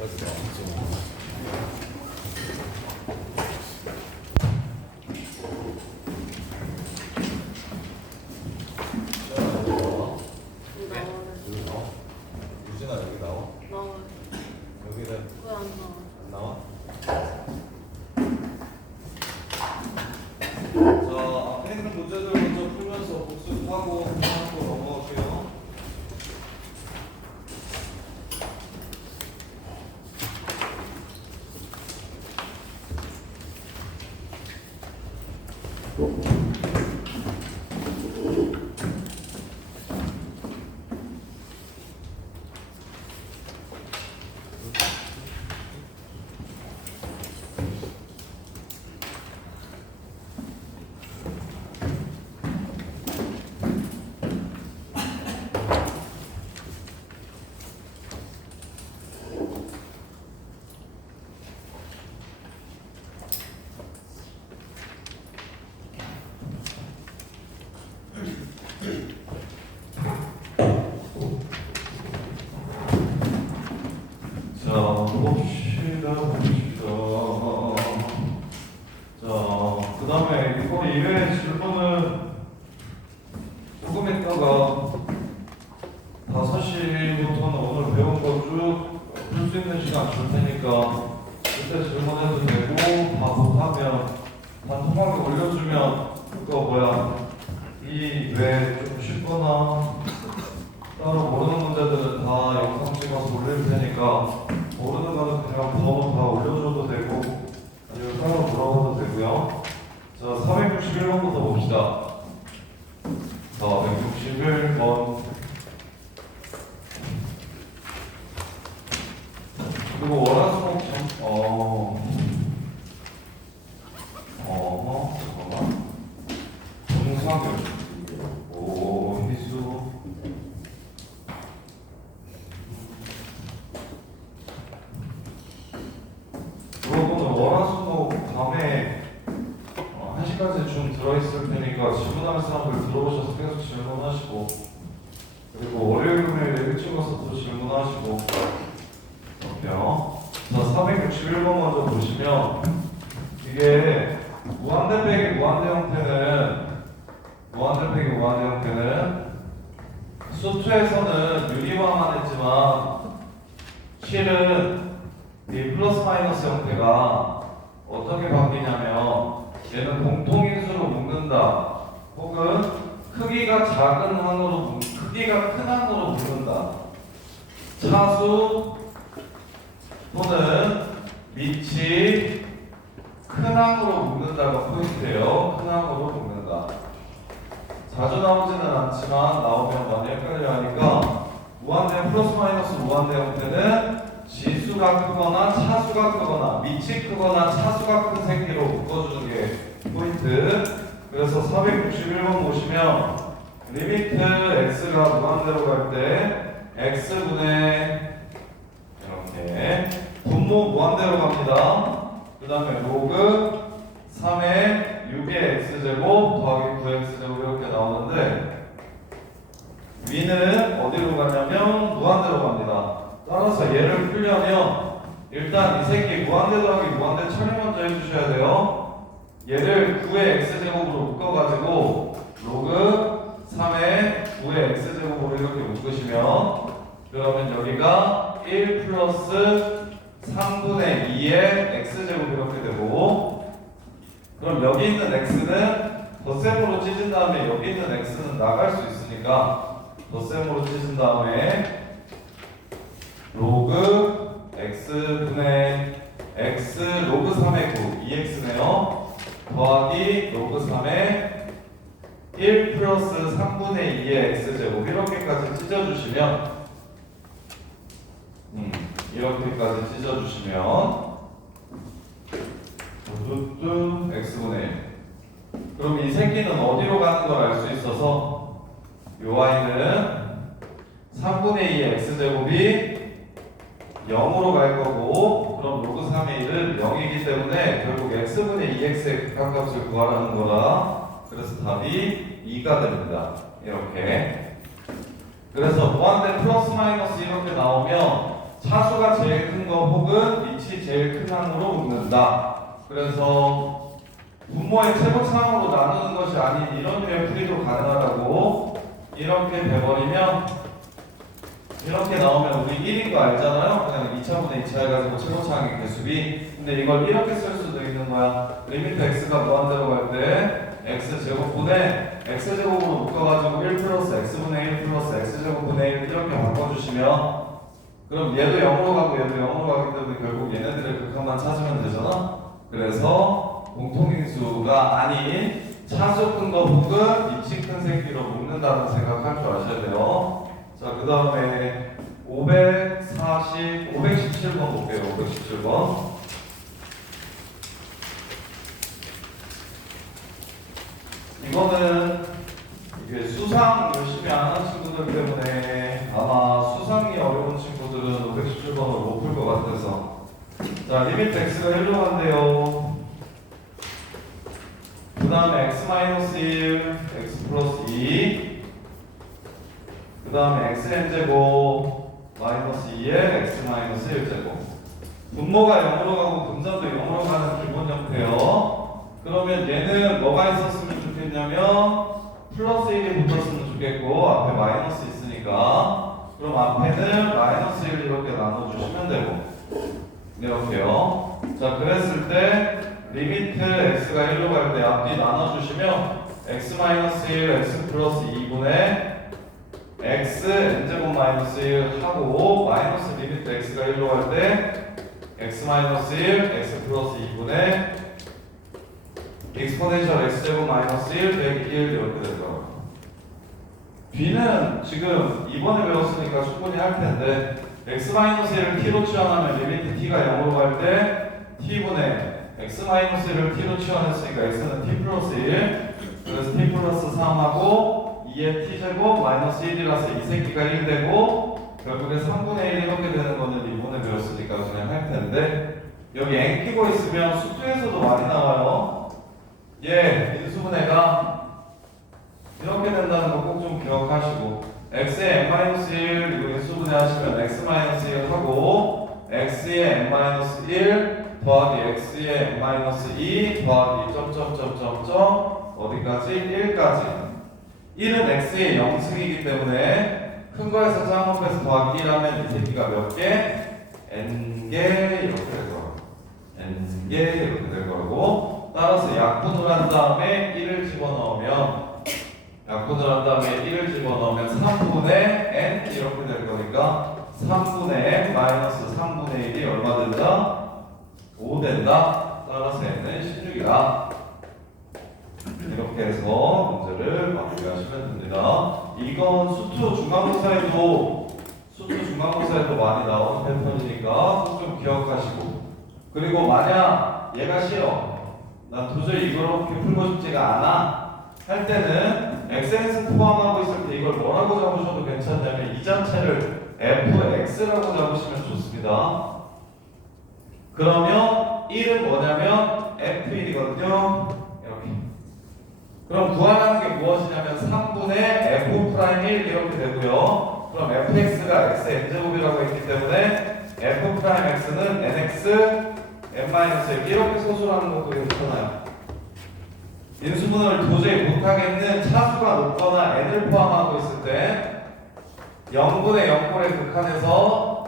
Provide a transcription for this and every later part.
유진아 여기 나와? 나와. 여기는 왜 안 나와? 안 나와? 자, 앞에 있는 문제들 먼저 풀면서 복습하고 하고 넘어갈게요. 자, 봅시다. 자, 그 다음에 이거 이외의 질문은 조금 있다가 5시부터는 오늘 배운 거 쭉 풀 수 있는 시간 줄 테니까 그때 질문해도 되고, 다 못하면 단톡방에 올려주면 이 외에 좀 쉽거나 따로 모르는 문제들은 다 영상 찍어서 올릴 테니까 모르는 거는 그냥 번호 다 올려줘도 되고 아니면 따로 물어봐도 되고요. 자, 461번부터 봅시다. 461번. 그리고 월화수목 잠깐만. 동사교 오희수. 여러분은 월화수목 밤에 1시까지 좀 들어있을 테니까 질문하는 사람들 들어오셔서 계속 질문하시고, 그리고 월요일 금요일 일찍 와서 또 질문하시고 이렇게요. 자, 461번 먼저 보시면 이게 무한대 빼기 무한대 형태는 수투에서는 유리화만 했지만 실은 이 플러스 마이너스 형태가 어떻게 바뀌냐면 얘는 공통인수로 묶는다, 혹은 크기가 작은 항으로 크기가 큰 항으로 묶는다. 차수 또는 밑이 큰 항으로 묶는다가 포인트예요. 큰 항으로 묶는다. 자주 나오지는 않지만 나오면 많이 헷갈려 하니까 무한대 플러스 마이너스 무한대 형태는 지수가 크거나 차수가 크거나 밑이 크거나 차수가 큰 새끼로 묶어주는 게 포인트. 그래서 461번 보시면 리미트 x가 무한대로 갈 때 x분의 이렇게 분모 무한대로 갑니다. 그 다음에 로그 3의 6의 x제곱 더하기 9x제곱 이렇게 나오는데 위는 어디로 가냐면 무한대로 갑니다. 따라서 얘를 풀려면 일단 이 새끼 무한대 더하기 무한대 처리 먼저 해주셔야 돼요. 얘를 9의 x제곱으로 묶어가지고 로그 3의 9의 x제곱으로 이렇게 묶으시면 그러면 여기가 1 플러스 3분의 2의 x제곱 이렇게 되고, 그럼 여기 있는 x는 덧셈으로 찢은 다음에 여기 있는 x는 나갈 수 있으니까 덧셈으로 찢은 다음에 로그 x분의 x 로그 3의 9 2x네요 더하기 로그 3의 1 플러스 3분의 2의 x제곱 이렇게까지 찢어주시면 이렇게까지 찢어주시면 x분의 1. 그럼 이 새끼는 어디로 가는 걸 알 수 있어서 요 아이는 3분의 2의 x제곱이 0으로 갈 거고, 그럼 로그 3의 1은 0이기 때문에 결국 x분의 2x의 극한값을 구하라는 거라. 그래서 답이 2가 됩니다. 이렇게. 그래서 무한대 플러스 마이너스 이렇게 나오면 차수가 제일 큰 거 혹은 밑이 제일 큰 항으로 묶는다. 그래서 분모의 최고차항으로 나누는 것이 아닌 이런 류의 풀이도 가능하다고. 이렇게 돼버리면 이렇게 나오면 우리 1인 거 알잖아요. 그냥 2차분의 2차 해가지고 최고차항의 개수비. 근데 이걸 이렇게 쓸 수도 있는 거야. 리미트 x가 무한대로 갈 때 x제곱분에 x제곱으로 묶어가지고 1 플러스 x분의 1 플러스 x제곱분의 1 이렇게 바꿔주시면, 그럼 얘도 0으로 가고 얘도 0으로 가기 때문에 결국 얘네들의 극한만 찾으면 되잖아. 그래서 공통인수가 아닌 차수 큰 거 혹은 입시 큰 새끼로 묶는다는 생각할 줄 아셔야 돼요. 자, 그 다음에 517번 볼게요. 517번. 이거는 이게 수상 열심히 안 하는 친구들 때문에 아마 수상이 어려운 친구들은 517번을 못 풀 것 같아서. 자, 리미트 x가 1로 간대요. 그 다음에 x-1, x 플러스 2, 그 다음에 xn제곱 마이너스 2에 x 마이너스 1제곱. 분모가 0으로 가고 분자도 0으로 가는 기본 형태요. 그러면 얘는 뭐가 있었으면 좋겠냐면 플러스 1이 붙었으면 좋겠고, 앞에 마이너스 있으니까 그럼 앞에는 마이너스 1 이렇게 나눠주시면 되고, 이렇게요. 자, 그랬을 때 리미트 x가 1로 갈 때 앞뒤 나눠주시면 x 마이너스 1 x 플러스 2분의 x n제곱 마이너스 1 하고, 마이너스 리미트 x가 1로 갈 때 x 마이너스 1 x 플러스 2분의 익스포넨셜 x제곱 마이너스 1 빼기 1 이렇게 되더라고요. b는 지금 이번에 배웠으니까 충분히 할 텐데, x 마이너스 1을 t로 치환하면 리미트 t가 0으로 갈 때 t분의 x 마이너스 1을 t로 치환했으니까 x는 t 플러스 1, 그래서 t 플러스 3하고 2의 t제곱 마이너스 1이라서 이 새끼가 1 되고, 결국에 3분의 1 이렇게 되는 거는 이번에 배웠으니까 그냥 할 텐데, 여기 n 끼고 있으면 수투에서도 많이 나와요. 인수분해가 이렇게 된다는 거 꼭 좀 기억하시고, x의 n-1 이거 인수분해 하시면 x-1 하고 x의 n-1 더하기 x의 n-2 더하기 점점점점점 어디까지? 1까지. 1은 x의 0승이기 때문에 큰 거에서 작은 거에서 더하기 1하면 이 새끼가 몇 개? n개 이렇게 될 거고, n개 이렇게 될 거고, 따라서 약분을 한 다음에 1을 집어넣으면, 약분을 한 다음에 1을 집어넣으면 3분의 n 이렇게 될 거니까 3분의 n 마이너스 3분의 1이 얼마 된다? 5 된다. 따라서 n은 16이다. 이렇게 해서 문제를 마무리하시면 됩니다. 이건 수투 중간고사에도 많이 나오는 패턴이니까 꼭 좀 기억하시고, 그리고 만약 얘가 싫어, 난 도저히 이렇게 풀고 싶지가 않아 할 때는 xn스 포함하고 있을 때 이걸 뭐라고 잡으셔도 괜찮냐면 이 자체를 fx라고 잡으시면 좋습니다. 그러면 1은 뭐냐면 f1이거든요. 이렇게. 그럼 구하라는 게 무엇이냐면 3분의 f'1 이렇게 되고요. 그럼 fx가 x n제곱이라고 했기 때문에 f'x는 nx n-1 이렇게 소술하는 것도 괜찮아요. 인수분해를 도저히 못하겠는 차수가 높거나 n을 포함하고 있을 때 0분의 0꼴의 극한에서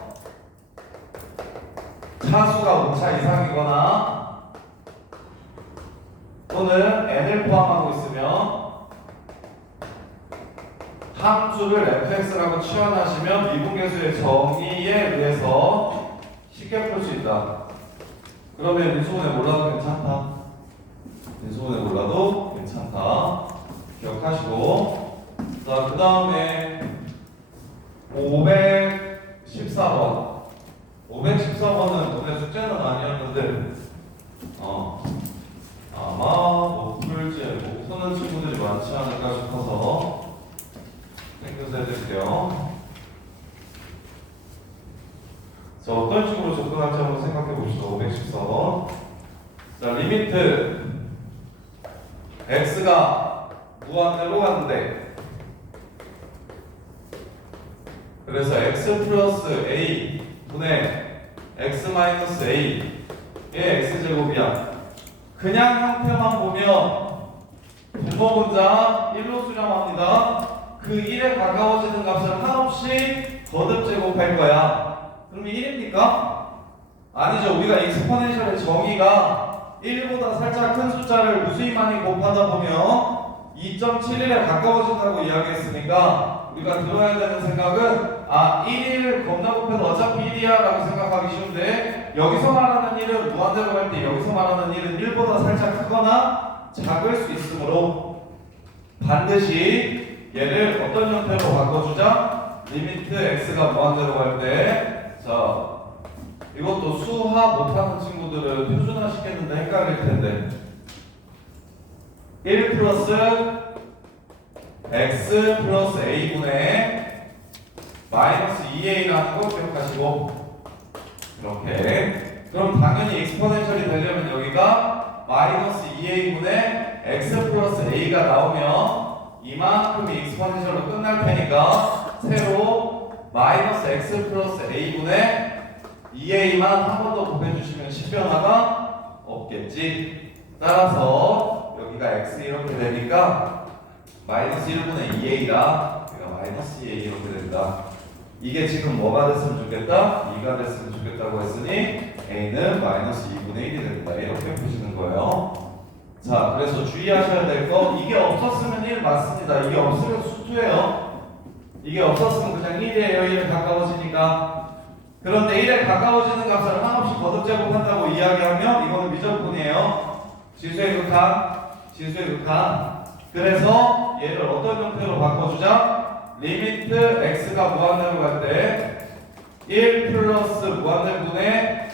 차수가 5차 이상이거나 또는 n을 포함하고 있으면 함수를 fx라고 치환하시면 미분계수의 정의에 의해서 쉽게 풀 수 있다. 그러면 인수분해 몰라도 괜찮다. 인수분해 몰라도 괜찮다. 기억하시고, 자, 그 다음에 514번. 514번은 오늘 숙제는 아니었는데 아마 못 푸는 친구들이 많지 않을까 싶어서 땡겨서 해드릴게요. 자, 어떤 식으로 접근할지 한번 생각해 봅시다. 514번. 자, 리미트 x가 무한대로 갔는데, 그래서 x 플러스 a 분의 A의 x제곱이야. 그냥 형태만 보면 분모 문자 1로 수렴합니다. 그 1에 가까워지는 값을 한없이 거듭 제곱할 거야. 그럼 1입니까? 아니죠. 우리가 익스포넨셜의 정의가 1보다 살짝 큰 숫자를 무수히 많이 곱하다 보면 2.71에 가까워진다고 이야기했으니까 우리가 들어야 되는 생각은 1을 겁나 곱해도 어차피 1이야 라고 생각하기 쉬운데, 여기서 말하는 1은 무한대로 갈 때 여기서 말하는 1은 1보다 살짝 크거나 작을 수 있으므로 반드시 얘를 어떤 형태로 바꿔주자? 리미트 x가 무한대로 갈 때, 자 이것도 수화 못하는 친구들은 표준화 시켰는데 헷갈릴 텐데 1 플러스 x 플러스 a분의 마이너스 2a라는 거 기억하시고, 이렇게. 그럼 당연히 익스포넨셜이 되려면 여기가 마이너스 2a분의 x 플러스 a가 나오면 이만큼이 익스포넨셜로 끝날 테니까 새로 마이너스 x 플러스 a분의 2a만 한 번 더 곱해주시면 식변화가 없겠지. 따라서 여기가 x 이렇게 되니까 마이너스 1분의 2a라 여기가 마이너스 2a 이렇게 됩니다. 이게 지금 뭐가 됐으면 좋겠다? 2가 됐으면 좋겠다고 했으니 a는 마이너스 2분의 1이 됩니다. 이렇게 보시는 거예요. 자, 그래서 주의하셔야 될 거, 이게 없었으면 1 맞습니다. 이게 없으면 수투예요. 이게 없었으면 그냥 1이에요. 1에 가까워지니까. 그런데 1에 가까워지는 값을 한없이 거듭 제곱한다고 이야기하면 이거는 미적분이에요. 지수의 극한, 지수의 극한. 그래서 얘를 어떤 형태로 바꿔주자? 리미트 x가 무한대로 갈 때 1 플러스 무한대분의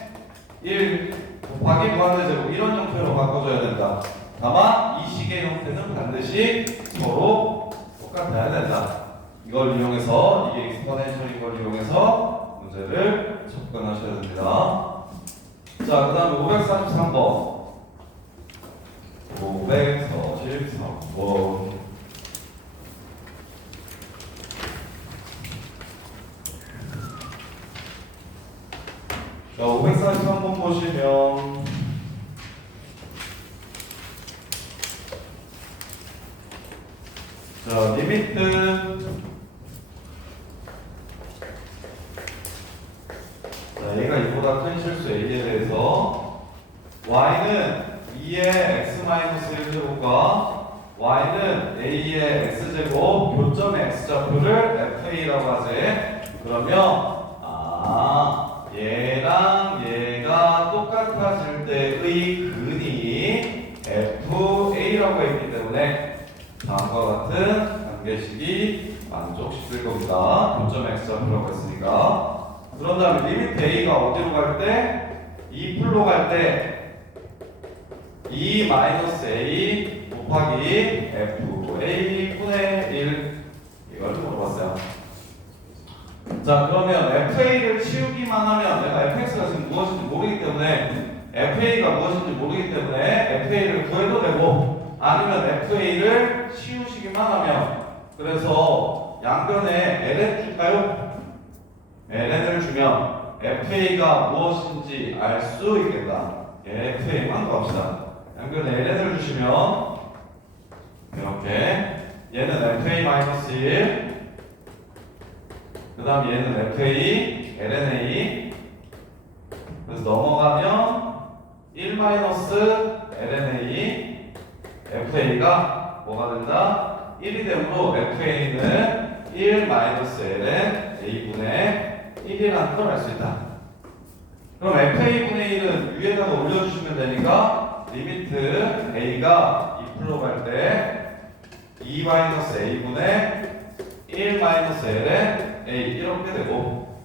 1 곱하기 무한대제곱, 이런 형태로 바꿔줘야 된다. 다만 이 식의 형태는 반드시 서로 똑같아야 된다. 이걸 이용해서, 이게 익스포넨셜인 걸 이용해서 문제를 접근하셔야 됩니다. 자, 그 다음에 543번. 543번. 자, 543번 보시면 자, 리미트, 자, 얘가 이보다 큰 실수 a에 대해서 y는 2의 x-1제곱과 y는 a의 x제곱 교점의 x좌표를 fa라고 하지. 그러면 얘랑 얘가 똑같아질 때의 근이 fa라고 했기 때문에 다음과 같은 관계식이 만족시킬 겁니다. 교점 x좌표라고 했으니까. 그런 다음에 리미트 a가 어디로 갈 때? 2풀로 갈 때 2 마이너스 a 곱하기 fa 분의 1, 이걸 물어봤어요. 자, 그러면 fa를 치우기만 하면 내가 fx가 지금 무엇인지 모르기 때문에, fa가 무엇인지 모르기 때문에 fa를 구해도 되고, 아니면 fa를 치우시기만 하면, 그래서 양변에 ln 줄까요? ln을 주면 fa가 무엇인지 알 수 있겠다. fa만 구합시다. 양변에 ln을 주시면 이렇게, 얘는 fa-1, 그 다음 얘는 fa, lna, 그래서 넘어가면 1-lna, fa가 뭐가 된다? 1이 되므로 fa는 1-ln a분의 1이라는 걸 알 수 있다. 그럼 fa분의 1은 위에다가 올려주시면 되니까 리미트 a가 2풀로 갈 때 2-a분의 1-ln a 이렇게 되고,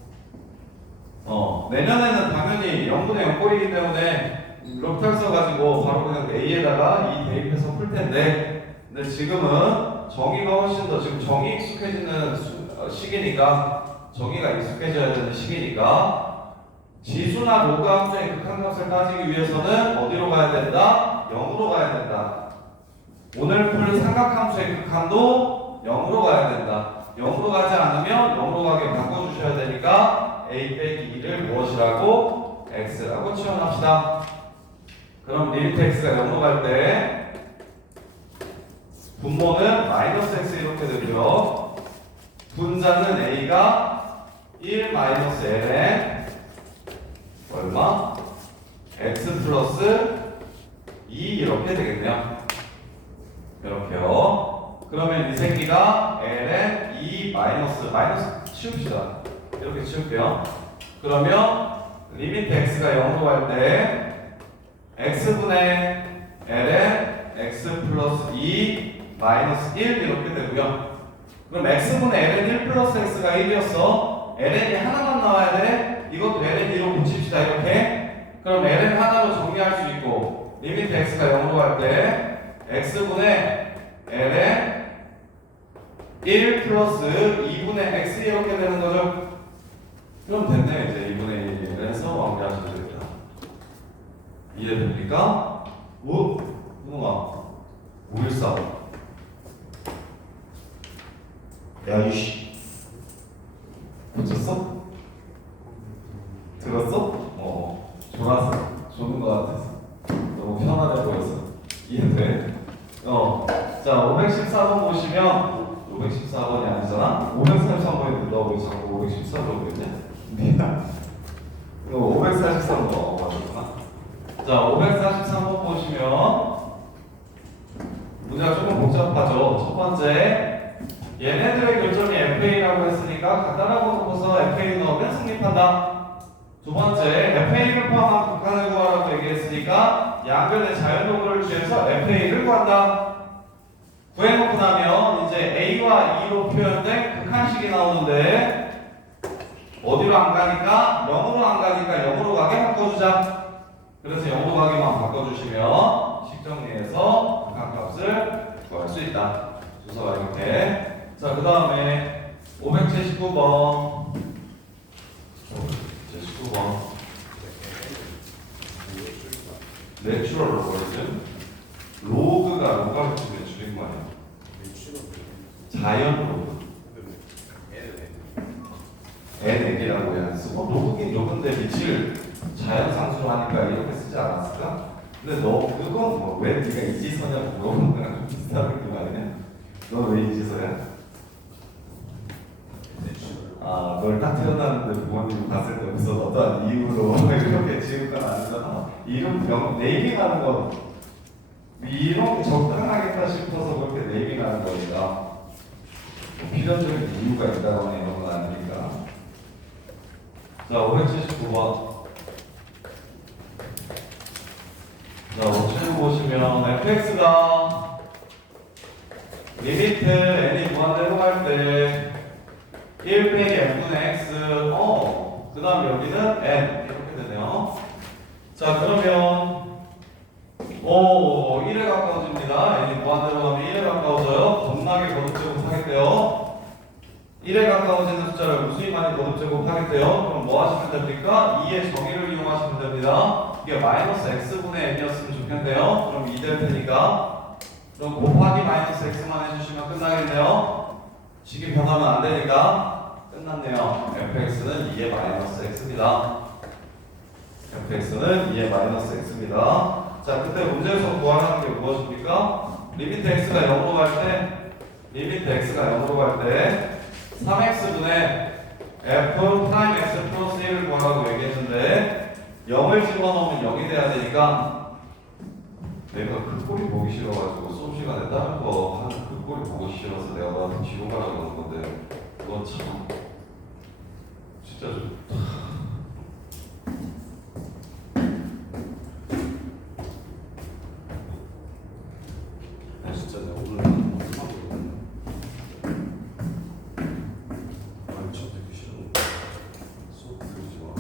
내년에는 당연히 0분의 0 꼴이기 때문에 록탈 써가지고 바로 그냥 a에다가 2 대입해서 풀 텐데, 근데 지금은 정의가 훨씬 더, 지금 정의 익숙해지는 시기니까, 정의가 익숙해져야 되는 시기니까 지수나 로그 함수의 극한값을 따지기 위해서는 어디로 가야 된다? 0으로 가야 된다. 오늘 풀 삼각함수의 극한도 0으로 가야 된다. 0으로 가지 않으면 0으로 가게 바꿔주셔야 되니까 a 빼기 2를 무엇이라고? x라고 치환합시다. 그럼 리미트 x가 0으로 갈 때 분모는 마이너스 x 이렇게 되고요. 분자는 a가 1 마이너스 ln 얼마? x 플러스 2 이렇게 되겠네요. 이렇게요. 그러면 이 새끼가 ln 2 마이너스 치웁시다. 이렇게 치울게요. 그러면 리미트 x가 0으로 갈 때 x분의 ln x 플러스 2 마이너스 1 이렇게 되고요. 그럼 x분의 ln 1 플러스 x가 1이었어. ln이 하나만 나와야 돼. 이것도 ln 2로 붙입시다. 이렇게. 그럼 ln 하나로 정리할 수 있고 리미트 x가 0으로 갈 때 x분의 ln 1 플러스 2분의 x 이렇게 되는 거죠. 그럼 됐네. 이제 2분의 1에서 마무리하시면 됩니다. 이해됩니까? 오? 누가? 514. 야, 이씨. 붙였어? 들었어? 졸았어. 조는 거 같아서. 너무 편안해 보였어. 이해돼? 자, 514번 보시면 514번이 아니잖아? 543번인데 너 왜 자꾸 514번 보이냐? 미안. 이거 543번 맞았구나. 자, 543번 보시면 문제가 조금 복잡하죠. 첫 번째, 얘네들의 교점이 FA라고 했으니까 갖다라고 놓고서 FA 넣으면 승립한다. 두 번째, FA를 포함한 극한을 구하라고 얘기했으니까 양변의 자연도구를 취해서 FA를 구한다. 구해놓고 나면 이제 A와 E로 표현된 극한식이 나오는데 어디로 안 가니까 0으로 안 가니까 0으로 가게 바꿔주자. 그래서 0으로 가게만 바꿔주시면 식정리해서 극한값을 구할 수 있다. 주소가 이렇게. 자, 그 다음에 579번 579번 내추럴 로거리즘. 로그가 로가리즘의 줄임말이야. 자연 로그. n이라고 안 쓰고 로그긴 로그인데 미칠 자연 상수로 하니까 이렇게 쓰지 않았을까? 근데 너 그건 뭐 왜 네가 이지서냐고 물어보는 거랑 좀 비슷한 거 아니냐? 너 왜 이지서야? 아, 널 딱 태어났는데 부모님 봤을 때 무슨 어떠한 이유로 이렇게 지은 건 아니잖아. 이름 네이밍하는 거 이런 게 적당하겠다 싶어서 그렇게 네이밍하는 거니까 뭐 필연적인 이유가 있다거나 이런 건 아니니까. 자, 579번. 자, 579 보시면 fx가 리미트 n이 무한대로 갈 때 1 빼기 n분의 x 그 다음 여기는 n 이렇게 되네요. 자, 그러면 1에 가까워집니다. n이 무한대로 가면 1에 가까워져요. 겁나게 거듭제곱 하겠대요. 1에 가까워지는 숫자를 무수히 많이 거듭제곱 하겠대요. 그럼 뭐 하시면 됩니까? 2의 정의를 이용하시면 됩니다. 이게 마이너스 x분의 n이었으면 좋겠네요. 그럼 2 될 테니까 그럼 곱하기 마이너스 x만 해주시면 끝나겠네요. 식이 변하면 안 되니까 끝났네요. fx는 2의 마이너스 x입니다. fx는 2의 마이너스 x입니다. 자, 그때 문제에서 구하라는 게 무엇입니까? 리미트 x가 0으로 갈 때, 리미트 x가 0으로 갈 때 3x분의 f 프라임 x 플러스 1을 구하라고 얘기했는데 0을 집어넣으면 0이 돼야 되니까 내가 그 꼴이 보기 싫어가지고 수업 시간에 다른 거 하는 그 꼴이 보고 싫어서 내가 너한테 뒤로 가라고 하는 건데 그건 참 진짜 좀 진짜 내가 오늘 완전 듣기 싫은 수업 들으지 마.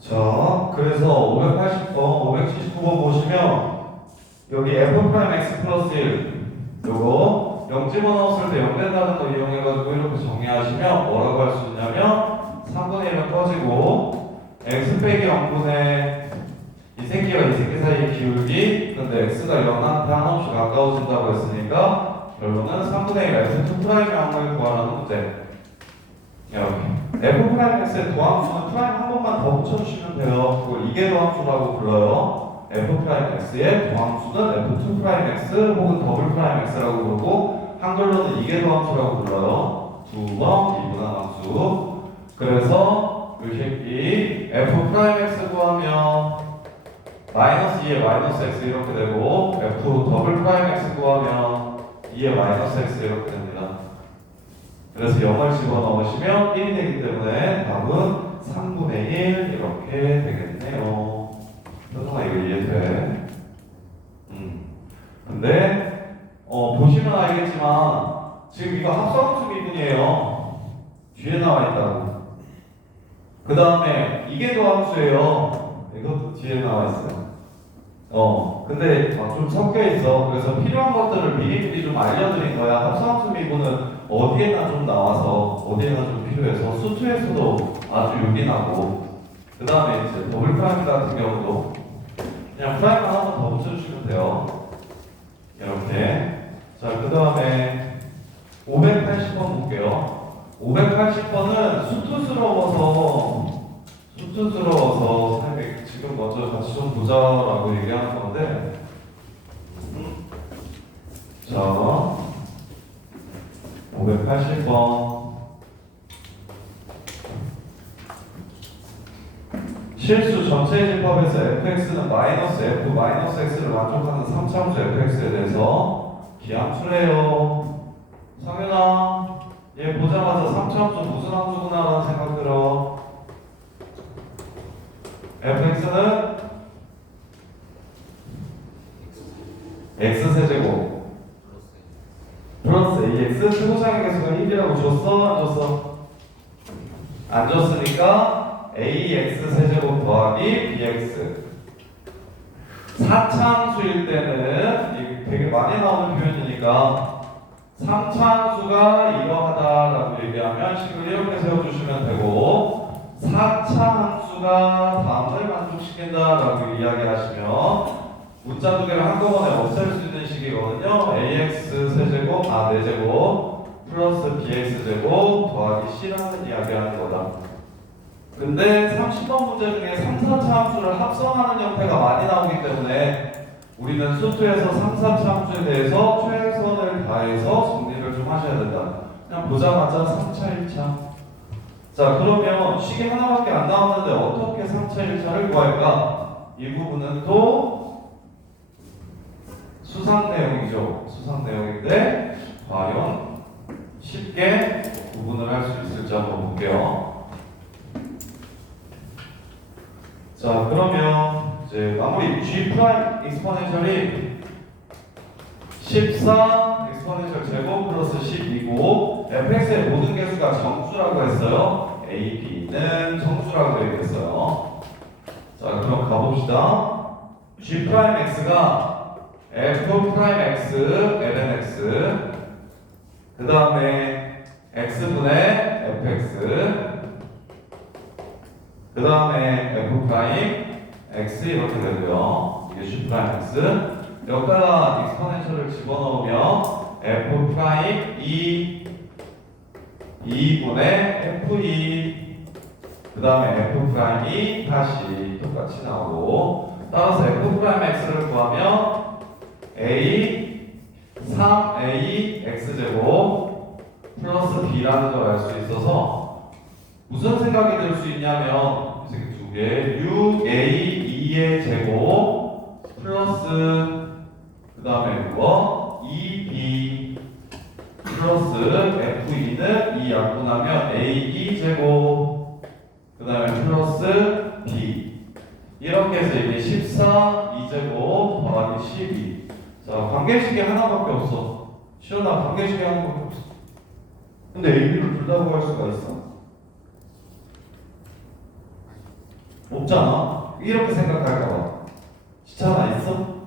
자, 그래서 580번, 579번 보시면 여기 f 프라임 x 플러스 1 요거 0 집어넣었을 때 0 된다는 거 이용해가지고 이렇게 정리하시면 뭐라고 할 수 있냐면 3 0분의 이 새끼와 이 새끼 사이의 기울기, 근데 x가 0한테 한없이 가까워진다고 했으니까 결론은 3분의 1 f2'의 항을 구하라는 문제. 이렇게 f'x의 도함수는 프라임 한 번만 더 붙여주시면 돼요. 그걸 이계도함수라고 불러요. f'x의 도함수는 f2'x 혹은 더블'x라고 부르고 한글로는 이계도함수라고 불러요. 두 번 미분한 함수. 그래서 이 새끼 f'x 구하면 마이너스 2의 마이너스 x 이렇게 되고 f 더블 프라임 x 구하면 2의 마이너스 x 이렇게 됩니다. 그래서 0을 집어넣으시면 1이 되기 때문에 답은 3분의 1 이렇게 되겠네요. 현성아 이거 이해돼? 근데 보시면 알겠지만 지금 이거 합성함수 미분이에요. 뒤에 나와 있다고. 그 다음에 이게 도함수예요. 이것도 뒤에 나와 있어요. 근데 좀 섞여 있어. 그래서 필요한 것들을 미리 좀 알려드린 거야. 합성함수 미분은 어디에나 좀 나와서 어디에나 좀 필요해서 수투에서도 아주 요긴하고. 그 다음에 이제 더블 프라임 같은 경우도 그냥 프라임 하나만 더 붙여주시면 돼요. 이렇게. 자, 그 다음에 580번 볼게요. 580번은 수투스러워서 사실 지금 먼저 같이 좀 보자라고 얘기하는 건데, 자, 580번. 실수 전체 집합에서 fx는 마이너스 f 마이너스 x를 만족하는 3차함수 fx에 대해서 기함수래요. 성윤아, 얘 보자마자 3차함수 무슨 함수구나 라는 생각 들어. fx는 x세제곱 플러스 ax 최고상의 개수가 1이라고 줬어? 안 줬어? 안 줬으니까 ax 세제곱 더하기 bx 4차함수일 때는 이게 되게 많이 나오는 표현이니까 3차함수가 이러하다라고 얘기하면 식을 이렇게 세워주시면 되고 4차함수가 다음을 만족시킨다라고 이야기하시면 문자 두 개를 한꺼번에 없앨 수 있는 식이거든요. ax 세제곱, 4제곱 플러스 bx 제곱 더하기 c라는 이야기하는 거다. 근데 30번 문제 중에 3, 4차 함수를 합성하는 형태가 많이 나오기 때문에 우리는 수투에서 3, 4차 함수에 대해서 최선을 다해서 정리를 좀 하셔야 된다. 그냥 보자마자 3차, 1차. 자, 그러면 식이 하나밖에 안 나왔는데 어떻게 3차, 1차를 구할까? 이 부분은 또 수상 내용이죠. 수상 내용인데 과연 쉽게 구분을 할 수 있을지 한번 볼게요. 자, 그러면 이제 마무리. G 프라임 익스포넨셜이 14 익스포넨셜 제곱 플러스 10이고 fx의 모든 개수가 정수라고 했어요. a, b는 정수라고 되어 있겠어요. 자, 그럼 가봅시다. G 프라임 x가 f 프라임 x ln x 그 다음에 x분의 fx 그 다음에 f 프라임 x 이렇게 되고요. 이게 G 프라임 x. 여기다가 익스포넨셜을 집어넣으면 f 프라임 2분의 f2 그 다음에 f 프라임 2 다시 똑같이 나오고 따라서 f 프라임 x를 구하면 a 3a x제곱 플러스 b라는 걸 알 수 있어서 무슨 생각이 들 수 있냐면 이 새끼 두 개 6a 2의 제곱 플러스 그 다음에 뭐가 2b 플러스 f2는 2 약분하면 a2 제곱 그 다음에 플러스 b 이렇게 해서 이게 14 2제곱 더하기 12. 자, 관계식이 하나밖에 없어. 시원한 관계식이 하나밖에 없어. 근데 AB를 둘 다 구할 수가 있어? 없잖아. 이렇게 생각할까봐. 시차나 있어?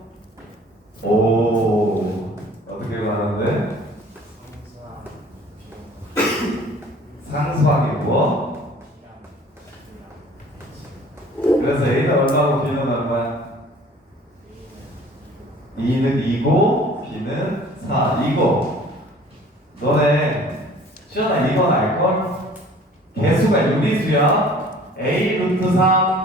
오, 어떻게 가는데? 상수항이 뭐? 그래서 A는 얼마고 B는 얼마야? 2는 2고 B는 4. 이거 너네 시연아 이건 알걸? 개수가 유리수야. A 루트 3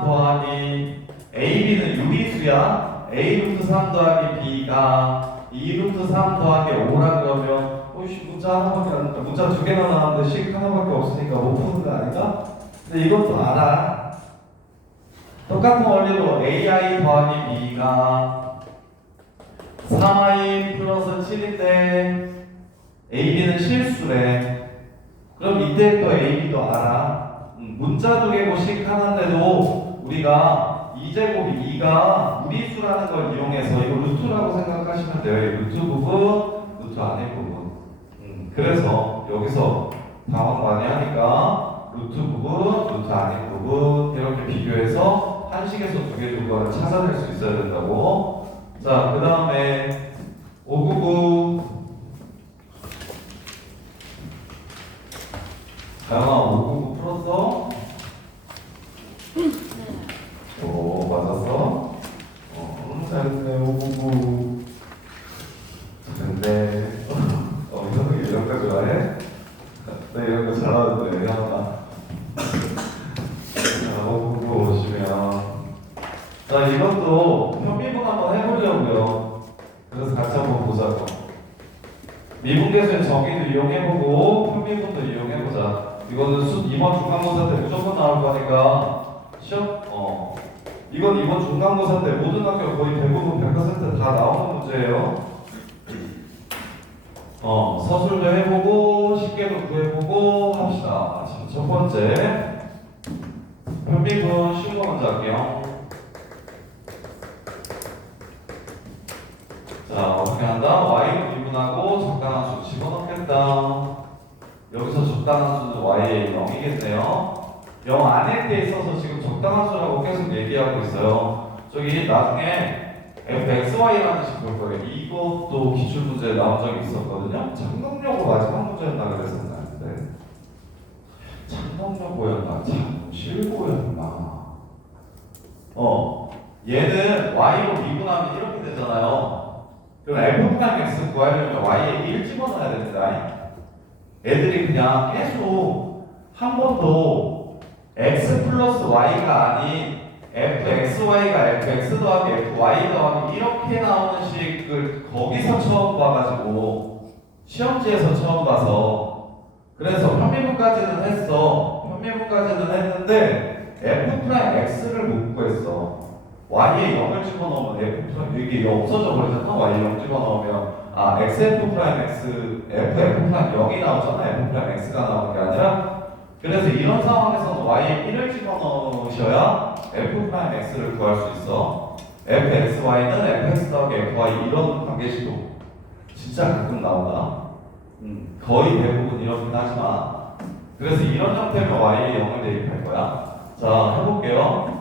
더하기 AB는 유리수야. A 루트 3 더하기 B가 2 루트 3 더하기 5라 그러면 오이씨 문자 하나밖에 안 나왔다. 문자 두 개나 나왔는데 식 하나밖에 없으니까 못 푸는 거 아닌가? 근데 이것도 알아. 똑같은 원리로 AI 더하기 B가 3i 플러스 7인데 AB는 실수래. 그럼 이때 또 AB도 알아. 문자 두 개고 식 하나인데도 우리가 2제곱이 2가 무리수라는 걸 이용해서 이거 루트라고 생각하시면 돼요. 이 루트 부분, 루트 안의 부분. 그래서 여기서 당황 많이 하니까 루트 부분, 루트 안의 부분 이렇게 비교해서 한식에서 두 개 조건을 찾아낼 수 있어야 된다고. 자, 그 다음에 599 다영아 599 풀었어? 오 맞았어? 잘했네 599 근데 이상하게 이런 거 좋아해? 나 이런 거 잘하는데 태영아 599 오시면 자 이것도 편미분 한번 해보려고요. 그래서 같이 한번 보자고. 미분계수의 정의도 이용해보고 편미분도 이용해보자. 이거는 이번 중간고사 때 무조건 나올 거니까 시험 이건 이번 중간고사 때 모든 학교 거의 대부분 100%다 나오는 문제예요. 서술도 해보고 쉽게도 구해보고 합시다. 자, 첫 번째 편미분 쉬운 거 먼저 할게요. 자, 어떻게 한다? y로 미분하고 적당한 수 집어넣겠다. 여기서 적당한 수는 y의 0이겠네요. 0 안에 때 있어서 지금 적당한 수라고 계속 얘기하고 있어요. 저기 나중에 fxy라는 식 볼 거예요. 이것도 기출문제에 나온 적이 있었거든요. 창동여고 마지막 문제였나 그랬었는데 창동여고였나 잠실고였나 얘는 y로 미분하면 이렇게 되잖아요. 그럼 f'(x) 구하려면 y에 1 집어넣어야 됩니다. 애들이 그냥 계속 한 번도 x 플러스 y가 아닌 fxy가 fx 더하기 fy 더하기 이렇게 나오는 식을 거기서 처음 봐가지고 시험지에서 처음 봐서 그래서 편미분까지는 했어. 편미분까지는 했는데 f'x를 못 구했어. y에 0을 집어넣으면 f' 이게 없어져 버리잖아. y에 0 집어넣으면 xf'(x) ff' 0이 나오잖아. f'x가 나오는 게 아니라 그래서 이런 상황에서는 y에 1을 집어넣으셔야 f'x를 구할 수 있어. fxy는 fx 더하기 fy 이런 관계식도 진짜 가끔 나온다. 거의 대부분 이렇긴 하지만 그래서 이런 형태면 y에 0을 대입할 거야. 자, 해볼게요.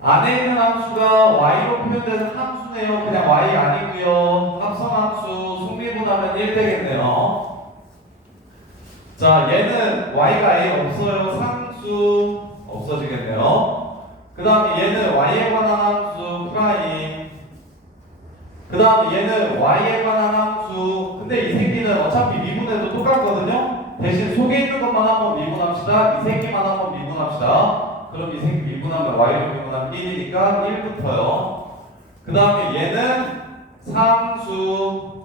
안에 있는 함수가 y로 표현되는 함수네요. 그냥 y 아니고요. 합성함수 속미분하면 1 되겠네요. 자, 얘는 y가 a 없어요. 상수 없어지겠네요. 그 다음에 얘는 y에 관한 함수 프라임. 그 다음에 얘는 y에 관한 함수. 근데 이 새끼는 어차피 미분해도 똑같거든요. 대신 속에 있는 것만 한번 미분합시다. 이 새끼만 한번 미분합시다. 그럼 이 새끼 미분하면 y로 미분하면 1이니까 1 붙어요. 그 다음에 얘는 상수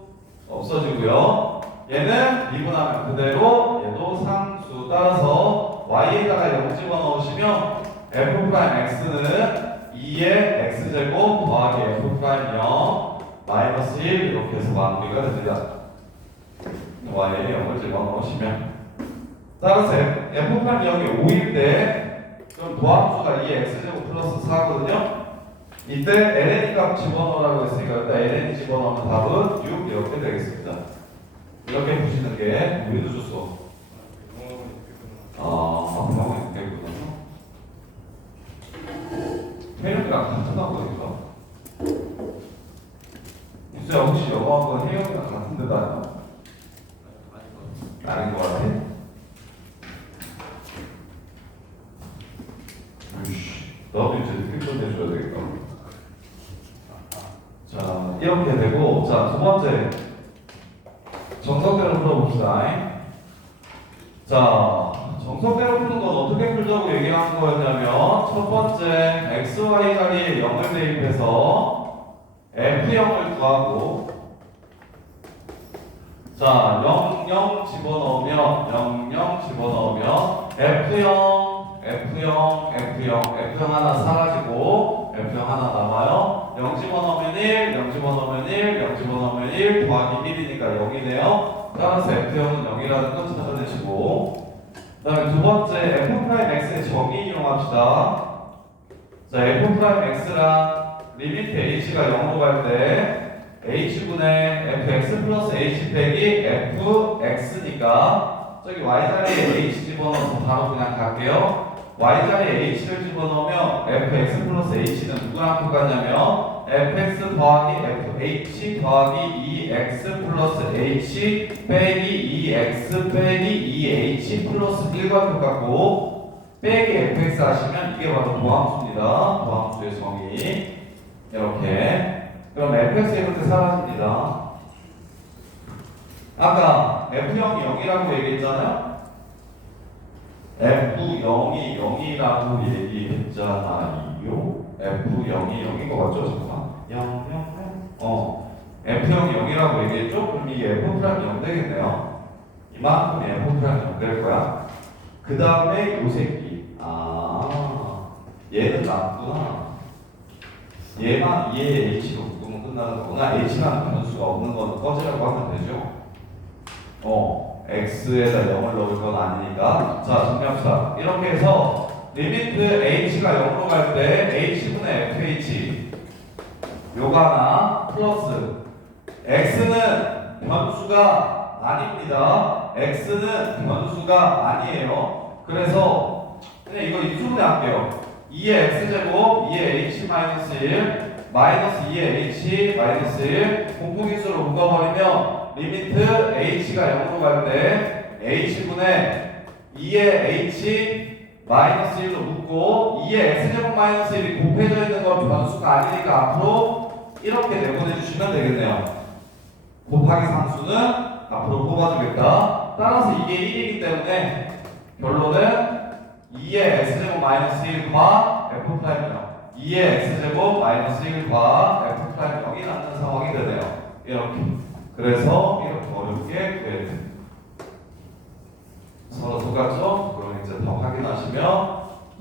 없어지고요. 얘는 미분하면 그대로 얘도 상수. 따라서 y에다가 0 집어넣으시면 f'x는 2의 x제곱 더하기 f'0 마이너스 1 이렇게 해서 마무리가 됩니다. y에 0을 집어넣으시면 따라서 f'0이 5일 때 그럼 도함수가 2의 x제곱 플러스 4거든요. 이때 ln 값 집어넣으라고 했으니까 일단 ln 집어넣으면 답은 6 이렇게 되겠습니다. 이렇게 보시는 게 우리도 줬어. 병원에 있는 게 있구나. 혜영이랑 같은 학원인가? 유수야 혹시 영어학원 혜영이랑 같은 데 다녀? 아닌 것 같아? 으이씨. 너도 이제 느낌 좀 내줘야 되겠다. 자, 이렇게 되고, 자, 두 번째. 정석대로 풀어봅시다. 자, 정석대로 푸는 건 어떻게 풀자고 얘기하는 거였냐면, 첫 번째, xy 자리에 0을 대입해서 f0을 구하고, 자, 00 집어넣으면, 00 집어넣으면, F0 하나 사라지고, F0 하나 남아요. 0 집어넣으면 1, 0 집어넣으면 1, 0 집어넣으면 1, 더하기 1이니까 0이네요. 따라서 F0은 0이라는 건 찾아내시고, 그 다음에 두 번째, F'X의 정의 이용합시다. 자, F'X랑 리미트 H가 0으로 갈 때, H분의 fx 플러스 h 빼기 fx니까 저기 y자리에 h 집어넣어서 바로 그냥 갈게요. y자리에 h를 집어넣으면 fx 플러스 h는 누구랑 똑같냐면 fx 더하기 fh 더하기 2x 플러스 h 빼기 2x 빼기 2h 플러스 1과 똑같고 빼기 fx 하시면 이게 바로 도함수입니다. 도함수의 정의 이렇게 그럼 fx 이렇게 사라집니다. 아까 f0이 0이라고 얘기했잖아요. f0이 0이라고 얘기했잖아요. f0이 0인 거 맞죠? 잠깐만. 0, 0. f0이 0이라고 얘기했죠? 그럼 이게 f' 0 되겠네요. 이만큼이 f' 0 될 거야. 그 다음에 요 새끼. 얘는 낮구나. 얘만 2의 h로 묶으면 끝나는 거구나. h라는 변수가 없는 거는 꺼지라고 하면 되죠. x에다 0을 넣을 건 아니니까. 자, 정리합시다. 이렇게 해서 리미트 h가 0으로 갈 때 h분의 fh 요거 하나 플러스 x는 변수가 아닙니다. x는 변수가 아니에요. 그래서 그냥 이거 이수분해 할게요. 2의 x제곱 2의 h 마이너스 1 마이너스 2의 h 마이너스 1 공통인수로 묶어버리면 리미트 h가 0으로 갈 때 h분의 2의 h 마이너스 1로 묶고 2의 x제곱 마이너스 1이 곱해져 있는 건 변수가 아니니까 앞으로 이렇게 내보내주시면 되겠네요. 곱하기 상수는 앞으로 뽑아주겠다. 따라서 이게 1이기 때문에 결론은 2의 x제곱 마이너스 1과 f'0 2의 x제곱 마이너스 1과 f'0이 남는 상황이 되네요. 이렇게 그래서 이렇게 어렵게 구해야 돼요. 서로 똑같죠? 그럼 이제 다 확인하시면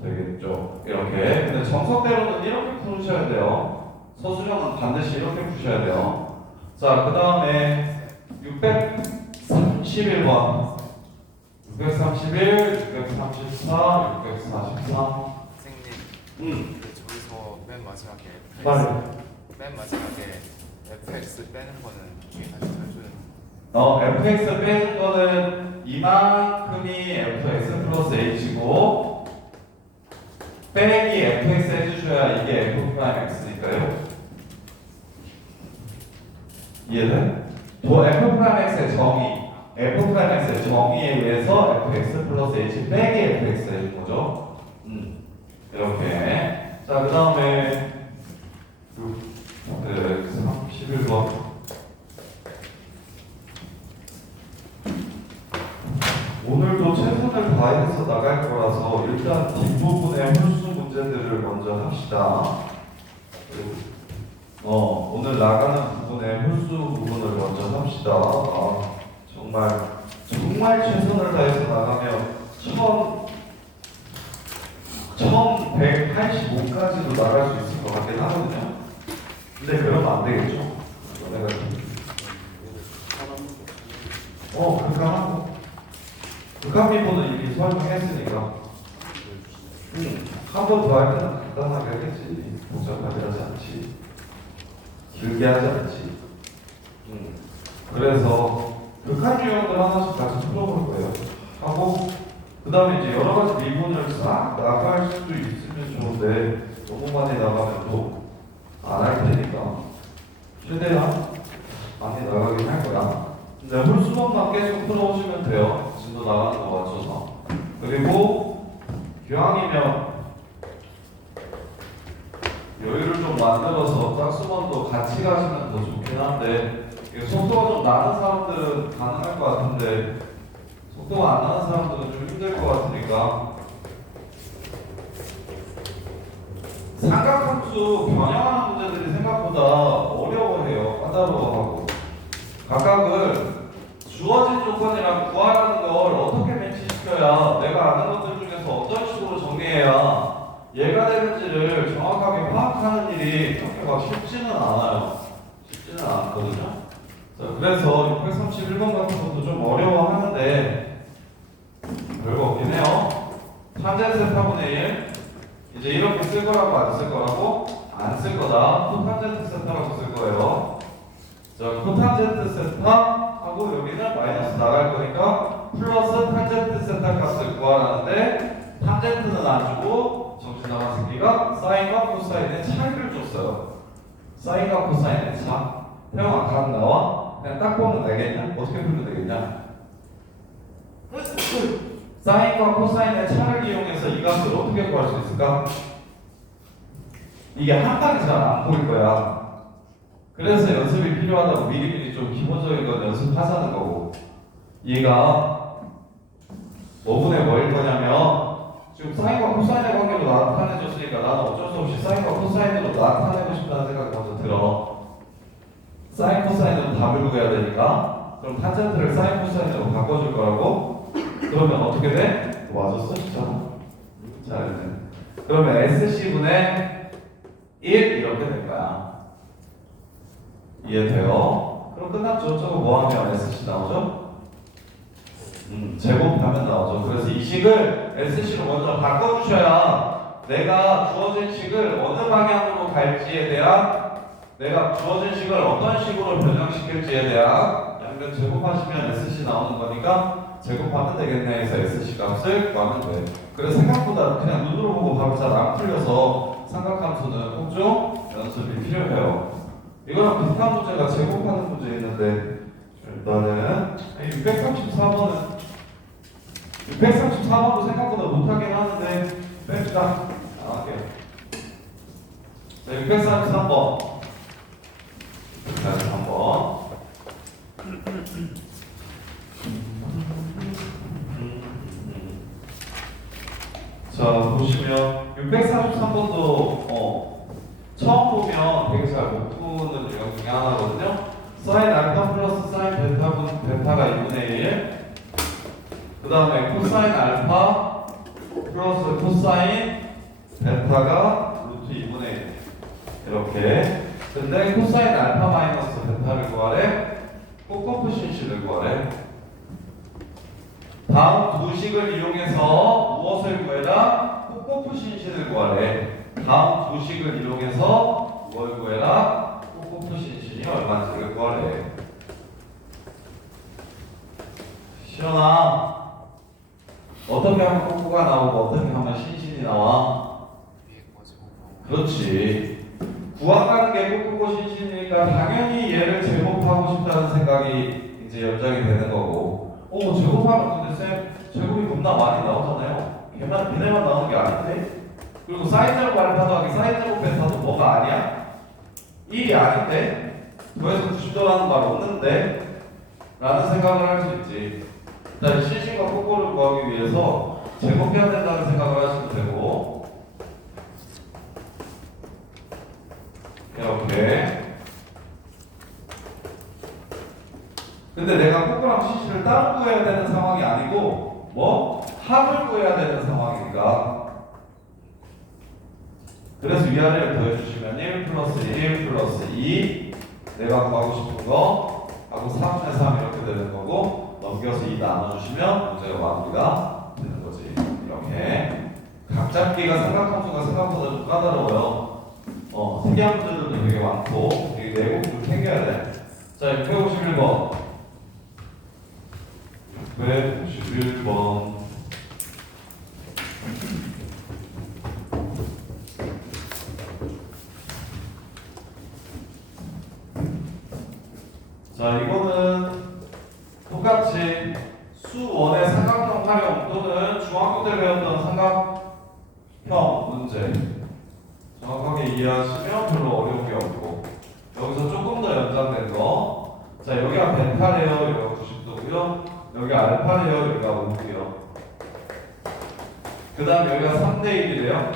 되겠죠. 이렇게 근데 정석대로는 이렇게 푸셔야 돼요. 서술형은 반드시 이렇게 푸셔야 돼요. 자, 그 다음에 631번 631, 634, 643. 선생님, 저기서 맨 마지막에 맨 마지막에 fx 빼는 거는 뒤에 다시 설주는 fx 빼는 거는 이만큼이 fx 플러스 h고 빼기 fx 해주셔야 이게 f'x니까요. 이해돼? 저 f'x의 정의 f'x의 정의에 의해서 fx 플러스 h 빼기 fx 해준 거죠. 이렇게. 자, 그 다음에 31번. 오늘도 최선을 다해서 나갈 거라서 일단 뒷부분의 홀수 문제들을 먼저 합시다. 오늘 나가는 부분의 홀수 부분을 먼저 합시다. 정말 최선을 다해서 나가면 1185까지도 나갈 수 있을 것 같긴 하거든요. 근데 그러면 안 되겠죠. 내가 극한미분은 이미 설명했으니까 한 번 더 할 때는 간단하게 하겠지. 복잡하게 하지 않지. 길게 하지 않지. 그래서 극한 유형들 하나씩 같이 풀어볼 거예요. 하고 그 다음에 이제 여러 가지 미분을 싹 나갈 수도 있으면 좋은데 너무 많이 나가면 또 안 할 테니까 최대한 많이 나가긴 할 거야. 근데 홀수만만 계속 풀어오시면 돼요. 진도 나가는 거 맞춰서. 그리고 교양이면 여유를 좀 만들어서 짝수번도 같이 가시면 더 좋긴 한데 이게 속도가 좀 나는 사람들은 가능할 것 같은데 속도가 안 나는 사람들은 좀 힘들 것 같으니까 삼각함수 변형하는 문제들이 생각보다 어려워해요. 까다로워하고 각각을 주어진 조건이랑 구하라는 걸 어떻게 매치시켜야 내가 아는 것들 중에서 어떤 식으로 정리해야 얘가 되는지를 정확하게 파악하는 일이 그렇게 막 쉽지는 않아요. 쉽지는 않거든요. 자, 그래서 631번 같은 것도 좀 어려워하는데 별거 없긴 해요. 탄젠트 4분의 1 이제 이렇게 쓸 거라고 안 쓸 거라고 안 쓸 거다. 코탄젠트 세타라고 쓸 거예요. 자, 코탄젠트 세타 하고 여기는 마이너스 나갈 거니까 플러스 탄젠트 세타 값을 구하라는데 탄젠트는 안 주고 정신 나간 새끼가 사인과 코사인의 차이를 줬어요. 사인과 코사인의 차. 태영아 각 나와? 그냥 딱 보면 되겠냐? 어떻게 풀면 되겠냐? 사인과 코사인의 차를 이용해서 이 값을 어떻게 구할 수 있을까? 이게 한 방에 잘 안 보일 거야. 그래서 연습이 필요하다고 미리미리 좀 기본적인 건 연습하자는 거고. 얘가 5분의 뭐일 거냐면 지금 사인과 코사인의 관계로 나타내줬으니까 나는 어쩔 수 없이 사인과 코사인으로 나타내고 싶다는 생각이 먼저 들어. 사인 코사인으로 답을 구해야 되니까 그럼 탄젠트를 사인 코사인으로 바꿔줄 거라고. 그러면 어떻게 돼? 맞았어? 진짜? 잘했네. 그러면 SC분의 1 이렇게 될 거야. 이해돼요? 그럼 끝났죠? 저거 뭐 하면 SC 나오죠? 제곱하면 나오죠. 그래서 이 식을 SC로 먼저 바꿔주셔야 내가 주어진 식을 어느 방향으로 갈지에 대한 내가 주어진 식을 어떤 식으로 변형시킬지에 대한 양변 제곱하시면 SC 나오는 거니까 제곱하면 되겠네 해서 SC 값을 구하면 돼. 그래서 생각보다 그냥 눈으로 보고 바로 잘 안 풀려서 삼각함수는 꼭 좀 연습이 필요해요. 이거랑 비슷한 문제가 제곱하는 문제 있는데 일단은 634번도 생각보다 못하긴 하는데 뺍시다. 안 할게요. 자, 633번 633번 자, 보시면 633번도 처음 보면 되게 잘 못 푸는 유형 중에 하나거든요. 사인 알파 플러스 사인 베타가 2분의 1. 그 다음에 코사인 알파 플러스 코사인 베타가 루트 2분의 1. 이렇게. 근데 코사인 알파 마이너스 베타를 구하래. 코코프신식을 구하래. 다음 두 식을 이용해서 무엇을 구해라? 코코프신식을 구하래. 다음 두 식을 이용해서 뭘 구해라? 코코프신식이 얼마인지를 구하래. 시연아, 어떻게 하면 코코가 나오고 어떻게 하면 신신이 나와? 위에 거 제곱하고 그렇지. 구하라는 게 코코고 신신이니까 당연히 얘를 제곱하고 싶다는 생각이 이제 연장이 되는 거고. 제곱하면 근데 쌤 제곱이 겁나 많이 나오잖아요. 걔네만 나오는 게 아닌데. 그리고 사인 제곱 알파 더하기 사인 제곱 베타도 뭐가 아니야? 1이 아닌데? 더해서 90도라는 말 없는데? 라는 생각을 할 수 있지. 일단 신신과 코코를 구하기 위해서 제곱해야 된다는 생각을 하시면 되고 이렇게. 근데 내가 코코랑 신신을 따로 구해야 되는 상황이 아니고 합을 구해야 되는 상황이니까. 그래서 위아래를 더해주시면 1 플러스 1 플러스 2 내가 구하고 싶은 거 하고 3분의 3 이렇게 되는 거고 넘겨서 2 나눠주시면 문제가 마무리가 되는 거지. 이렇게 각 잡기가 삼각함수가 생각보다 좀 까다로워요. 특이한 문제들도 되게 많고 되게 내공 좀 챙겨야 돼. 자, 651번 651번 자, 이거는 똑같이 수1의 삼각형 활용 또는 중학교 때 배웠던 삼각형 문제 정확하게 정확하게 이해하시면 별로 어려운 게 없고 여기서 조금 더 연장된 거. 자, 여기가 베타래요. 여기가 90도고요. 여기가 알파래요. 여기가 5고요. 그 다음 여기가 3대 1이래요.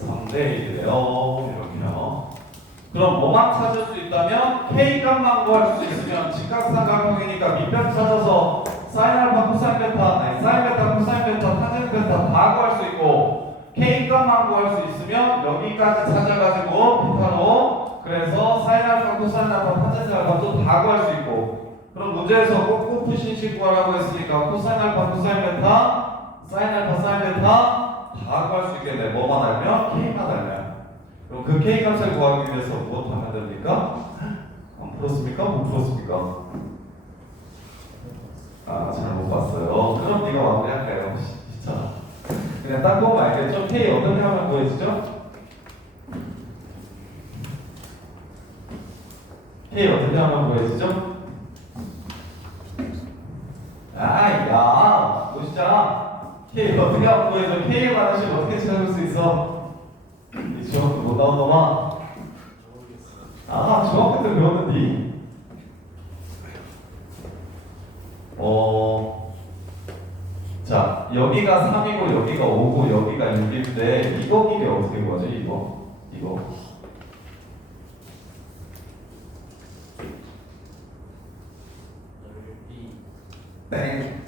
3대 1이래요. 이렇게요. 그럼 뭐만 찾을 수 있다면 K 값만 구할 수 있으면 직각삼각형이니까 밑변 찾아서 사인 알파, 코사인 베타, 아니 사인 베타, 코사인 베타, 탄젠트 베타 다 구할 수 있고 K 값만 구할 수 있으면 여기까지 찾아가지고 베타로 그래서 사인 알파, 코사인 알파, 탄젠트 알파도 다 구할 수 있고 그럼 문제에서 꼭꼭 푸신식 구하라고 했으니까 코사인 알파, 코사인 베타, 사인 알파, 사인 베타 다 구할 수 있겠네. 뭐만 알면? K만 알면. 그럼 그 K 값을 구하기 위해서 무엇 하면 됩니까? 안 풀었습니까? 못 풀었습니까? 아, 잘 못 봤어요. 그럼 네가 마무리할까요? 진짜. 그냥 딱 보면 알겠죠? K 어떻게 하면 구해지죠? K 어떻게 하면 구해지죠? 아이, 야, 보시자. K 어떻게 하면 구해져? K에 관한 식 어떻게 찾을 수 있어? 이 중학교 못 나온 놈아. 아, 중학교 때 배웠는데. 자, 여기가 3이고 여기가 5고 여기가 6인데 이거 길이 어떻게 구하지? 이거. 땡.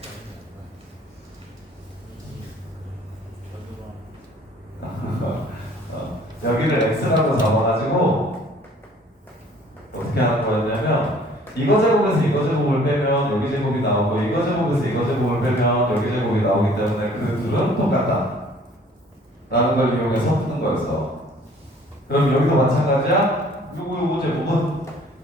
여기를 x라고 잡아가지고 어떻게 하는 거였냐면 이거 제곱에서 이거 제곱을 빼면 여기 제곱이 나오고 이거 제곱에서 이거 제곱을 빼면 여기 제곱이 나오기 때문에 그 둘은 똑같다 라는 걸 이용해서 푸는 거였어. 그럼 여기도 마찬가지야. 요거 제곱은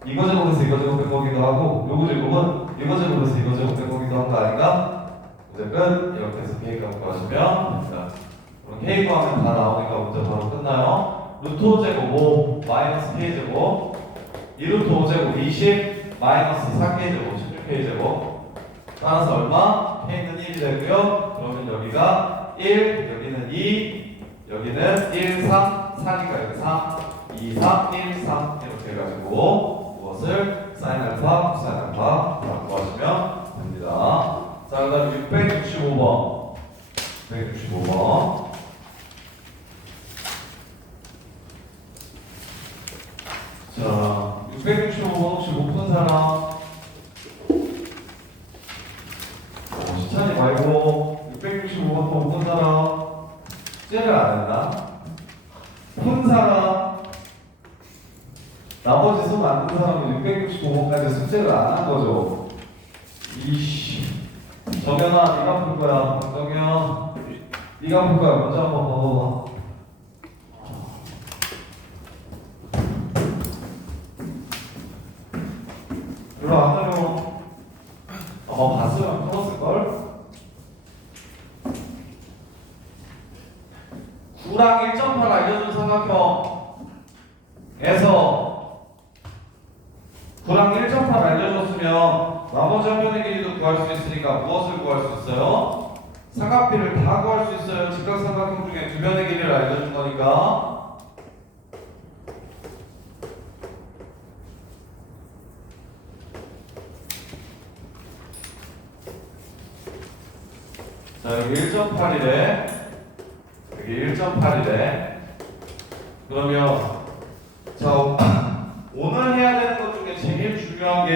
이거 제곱에서 이거 제곱 뺀 거기도 하고 요거 제곱은 이거 제곱에서 이거 제곱 뺀 거기도 한 거 아닌가? 이제 끝. 이렇게 해서 K 값 구하시면 됩니다. K 구하면 다 나오니까 문제 바로 끝나요. 루트 5제곱 5 마이너스 K제곱 2루트 5제곱 20 마이너스 4K제곱 16K제곱 따라서 얼마? K는 1이 되고요. 그러면 여기가 1 여기는 2 여기는 1 3 4니까 여기 3 2 3 1 3 이렇게 해가지고 무엇을? 사인 알파 코사인 알파 다 구하시면 됩니다. 자, 그 다음 665번 665번 자, 665번 혹시 못 푼 사람? 시찬이 말고 665번 또 못 푼 사람? 숙제를 안 했나? 푼 사람? 나머지 손 안 든 사람은 665번까지 숙제를 안 한 거죠? 이씨 정연아, 네가 풀 거야. 박정현 네가 풀 거야. 먼저 한번 봐봐. 별로 안 어려워. 봤으면 풀었을걸? 9랑 1.8 알려준 삼각형에서 9랑 1.8 알려줬으면 나머지 한 변의 길이도 구할 수 있으니까 무엇을 구할 수 있어요? 삼각비를 다 구할 수 있어요. 직각삼각형 중에 두 변의 길이를 알려준 거니까. 자, 여기 1.8이래. 여기 1.8이래. 그러면 자, 오늘 해야 되는 것 중에 제일 중요한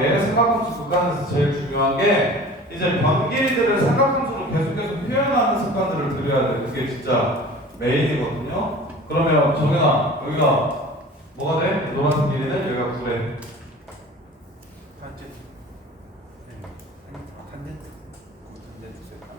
게 삼각함수 극한에서 제일 중요한 게 이제 변길이들을 삼각함수로 계속해서 표현하는 습관들을 들여야 돼. 그게 진짜 메인이거든요. 그러면 정연아, 여기가 뭐가 돼? 노란색 길이는 여기가 9래.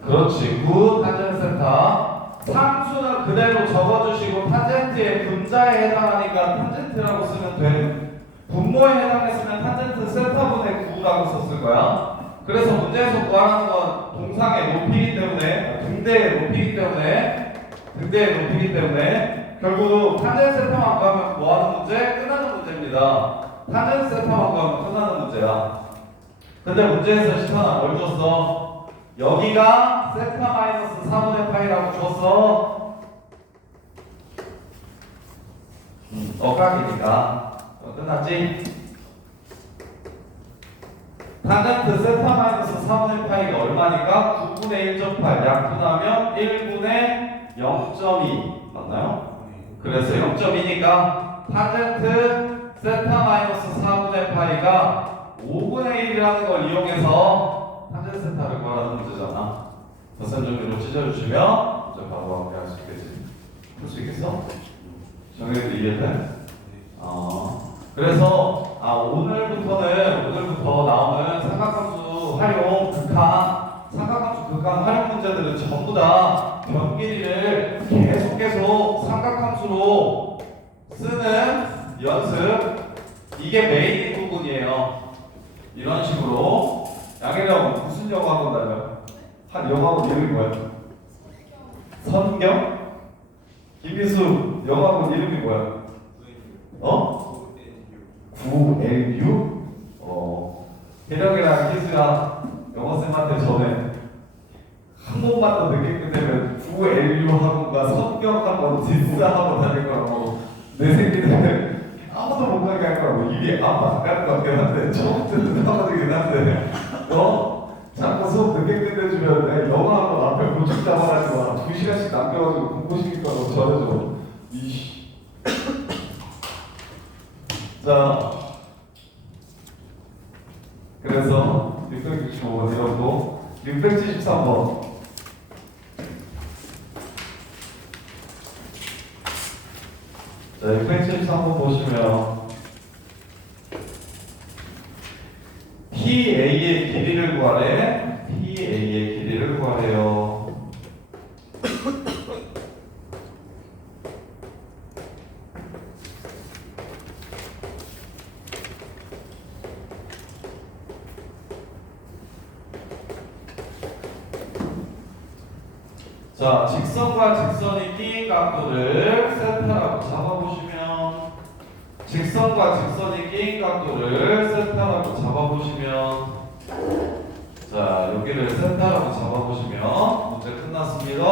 그렇지. 9 탄젠트 세타. 상수는 그대로 적어주시고 탄젠트의 분자에 해당하니까 탄젠트라고 쓰면 돼. 분모에 해당했으면 탄젠트 세타분의 9라고 썼을 거야. 그래서 문제에서 구하라는 건 동상의 높이이기 때문에 등대의 높이이기 때문에 결국 탄젠트 세타만 구하면 뭐하는 문제? 끝나는 문제입니다. 탄젠트 세타만 구하면 끝나는 문제야. 근데 문제에서 시타는 뭘 줬어? 여기가 세타 마이너스 4분의 파이라고 줬어. 억각이니까 끝났지? 탄젠트 세타 마이너스 4분의 파이가 얼마니까? 9분의 1.8 약분하면 1분의 0.2 맞나요? 그래서 0.2니까 탄젠트 세타 마이너스 4분의 파이가 5분의 1이라는 걸 이용해서 탄젠트 세타를 구하라는 문제잖아. 덧셈 정리로 찢어주시면 이제 바로 마무리할 수 있겠지. 풀 수 있겠어? 정리도 이해돼? 그래서 오늘부터 나오는 삼각함수 활용 삼각함수 극한 활용 문제들은 전부 다 변 길이를 계속 삼각함수로 쓰는 연습. 이게 메인 부분이에요. 이런 식으로. 양혜령 무슨 영어학원 다녀? 한 영어학원 이름이 뭐야? 선경? 김희수 영어학원 이름이 뭐야? 구LU? 혜령이랑 희수야 영어쌤한테 전에 한 번만 더 늦게 끝내면 구LU 학원과 성경 학원 디스학원 다닐 거라고. 내 새끼들 아무도 못 가게 할 거라고. 입이 아무 안 갈 것 같긴 한데 처음부터 늦어가지긴 한데 자꾸 수업 늦게 끝내주면 내 영어학원 앞에 고축 잡아가지고 2시간씩 남겨가지고 공부 시킬 거라고 전해줘. 이씨. 자, 그래서 665번 이렇고 673번. 자, 673번 보시면 PA의 길이를 구하래. PA의 길이를 구하래요. 자, 직선과 직선이 끼인 각도를 세타라고 잡아보시면 자, 여기를 세타라고 잡아보시면 문제 끝났습니다.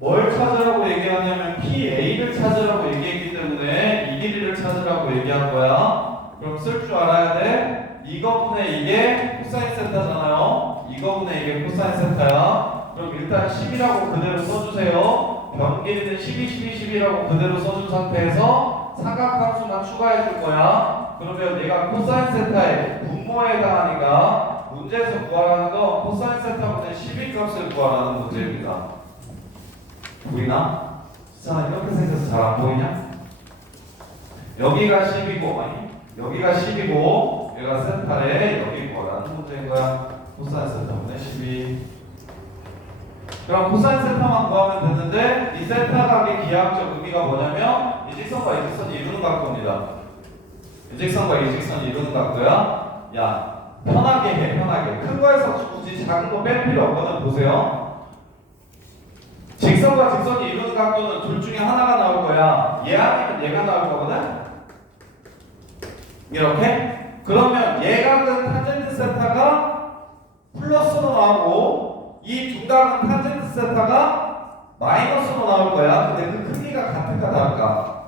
뭘 찾으라고 얘기하냐면 PA를 찾으라고 얘기했기 때문에 이 길이를 찾으라고 얘기한 거야. 그럼 쓸 줄 알아야 돼. 이거분의 이게 코사인 세타잖아요. 이거분의 이게 코사인 세타야. 그럼 일단 10이라고 그대로 써주세요. 변 길이는 10이라고 그대로 써준 상태에서 삼각함수만 추가해 줄 거야. 그러면 얘가 코사인 세타의 분모에 해당하니까 문제에서 구하라는 건 코사인 세타분의 12 값을 구하라는 문제입니다. 보이나? 자, 이렇게 생겨서 잘 안 보이냐? 여기가 10이고 여기가 10이고 얘가 세타에 여기 구하라는 문제인 거야. 코사인 세타분의 12. 그럼 코사인 세타만 구하면 되는데 이 세타각의 기하학적 의미가 뭐냐면 이 직선과 이 직선이 이루는 각도입니다. 이 직선과 이 직선이 이루는 각도야. 야, 편하게 해, 편하게. 큰 거에서 굳이 작은 거 뺄 필요 없거든. 보세요. 직선과 직선이 이루는 각도는 둘 중에 하나가 나올 거야. 얘 아니면 얘가 나올 거거든. 이렇게. 그러면 얘각은 탄젠트 세타가 플러스로 나오고 이 두 각은 탄젠트 세타가 마이너스로 나올 거야. 근데 그 크기가 같을까 다를까?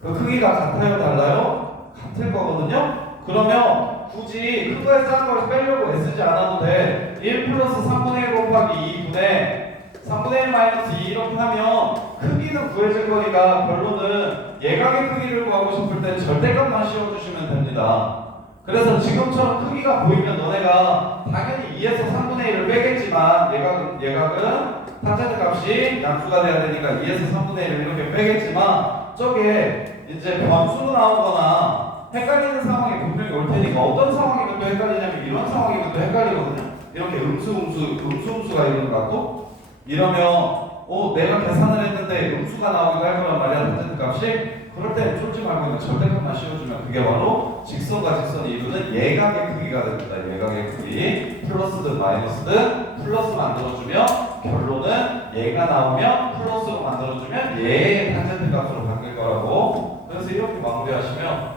그 크기가 같아요 달라요? 같을 거거든요. 그러면 굳이 큰 거에 작은 걸 빼려고 애쓰지 않아도 돼. 1 플러스 3분의 1 곱하기 2분의 3분의 1 마이너스 2 이렇게 하면 크기는 구해질 거니까 결론은 예각의 크기를 구하고 싶을 때 절대값만 씌워주시면 됩니다. 그래서 지금처럼 크기가 보이면 너네가 당연히 2에서 3분의 1을 빼겠지만 예각은 탄젠트 값이 양수가 돼야 되니까 2에서 3분의 1을 이렇게 빼겠지만 저게 이제 변수로 나오거나 헷갈리는 상황이 분명히 올 테니까 어떤 상황이면 또 헷갈리냐면 이런 상황이면 또 헷갈리거든요. 이렇게 음수가 이런 각도? 이러면 내가 계산을 했는데 음수가 나오기도 할 거란 말이야 탄젠트 값이. 그럴 때는 쫄지 말고 있는 절대값만 씌워주면 그게 바로 직선과 직선이 이루는 예각의 크기가 됩니다. 예각의 크기 플러스든 마이너스든 플러스 만들어주면 결론은 얘가 나오면 플러스로 만들어주면 얘의 탄젠트 값으로 바뀔 거라고. 그래서 이렇게 마무리하시면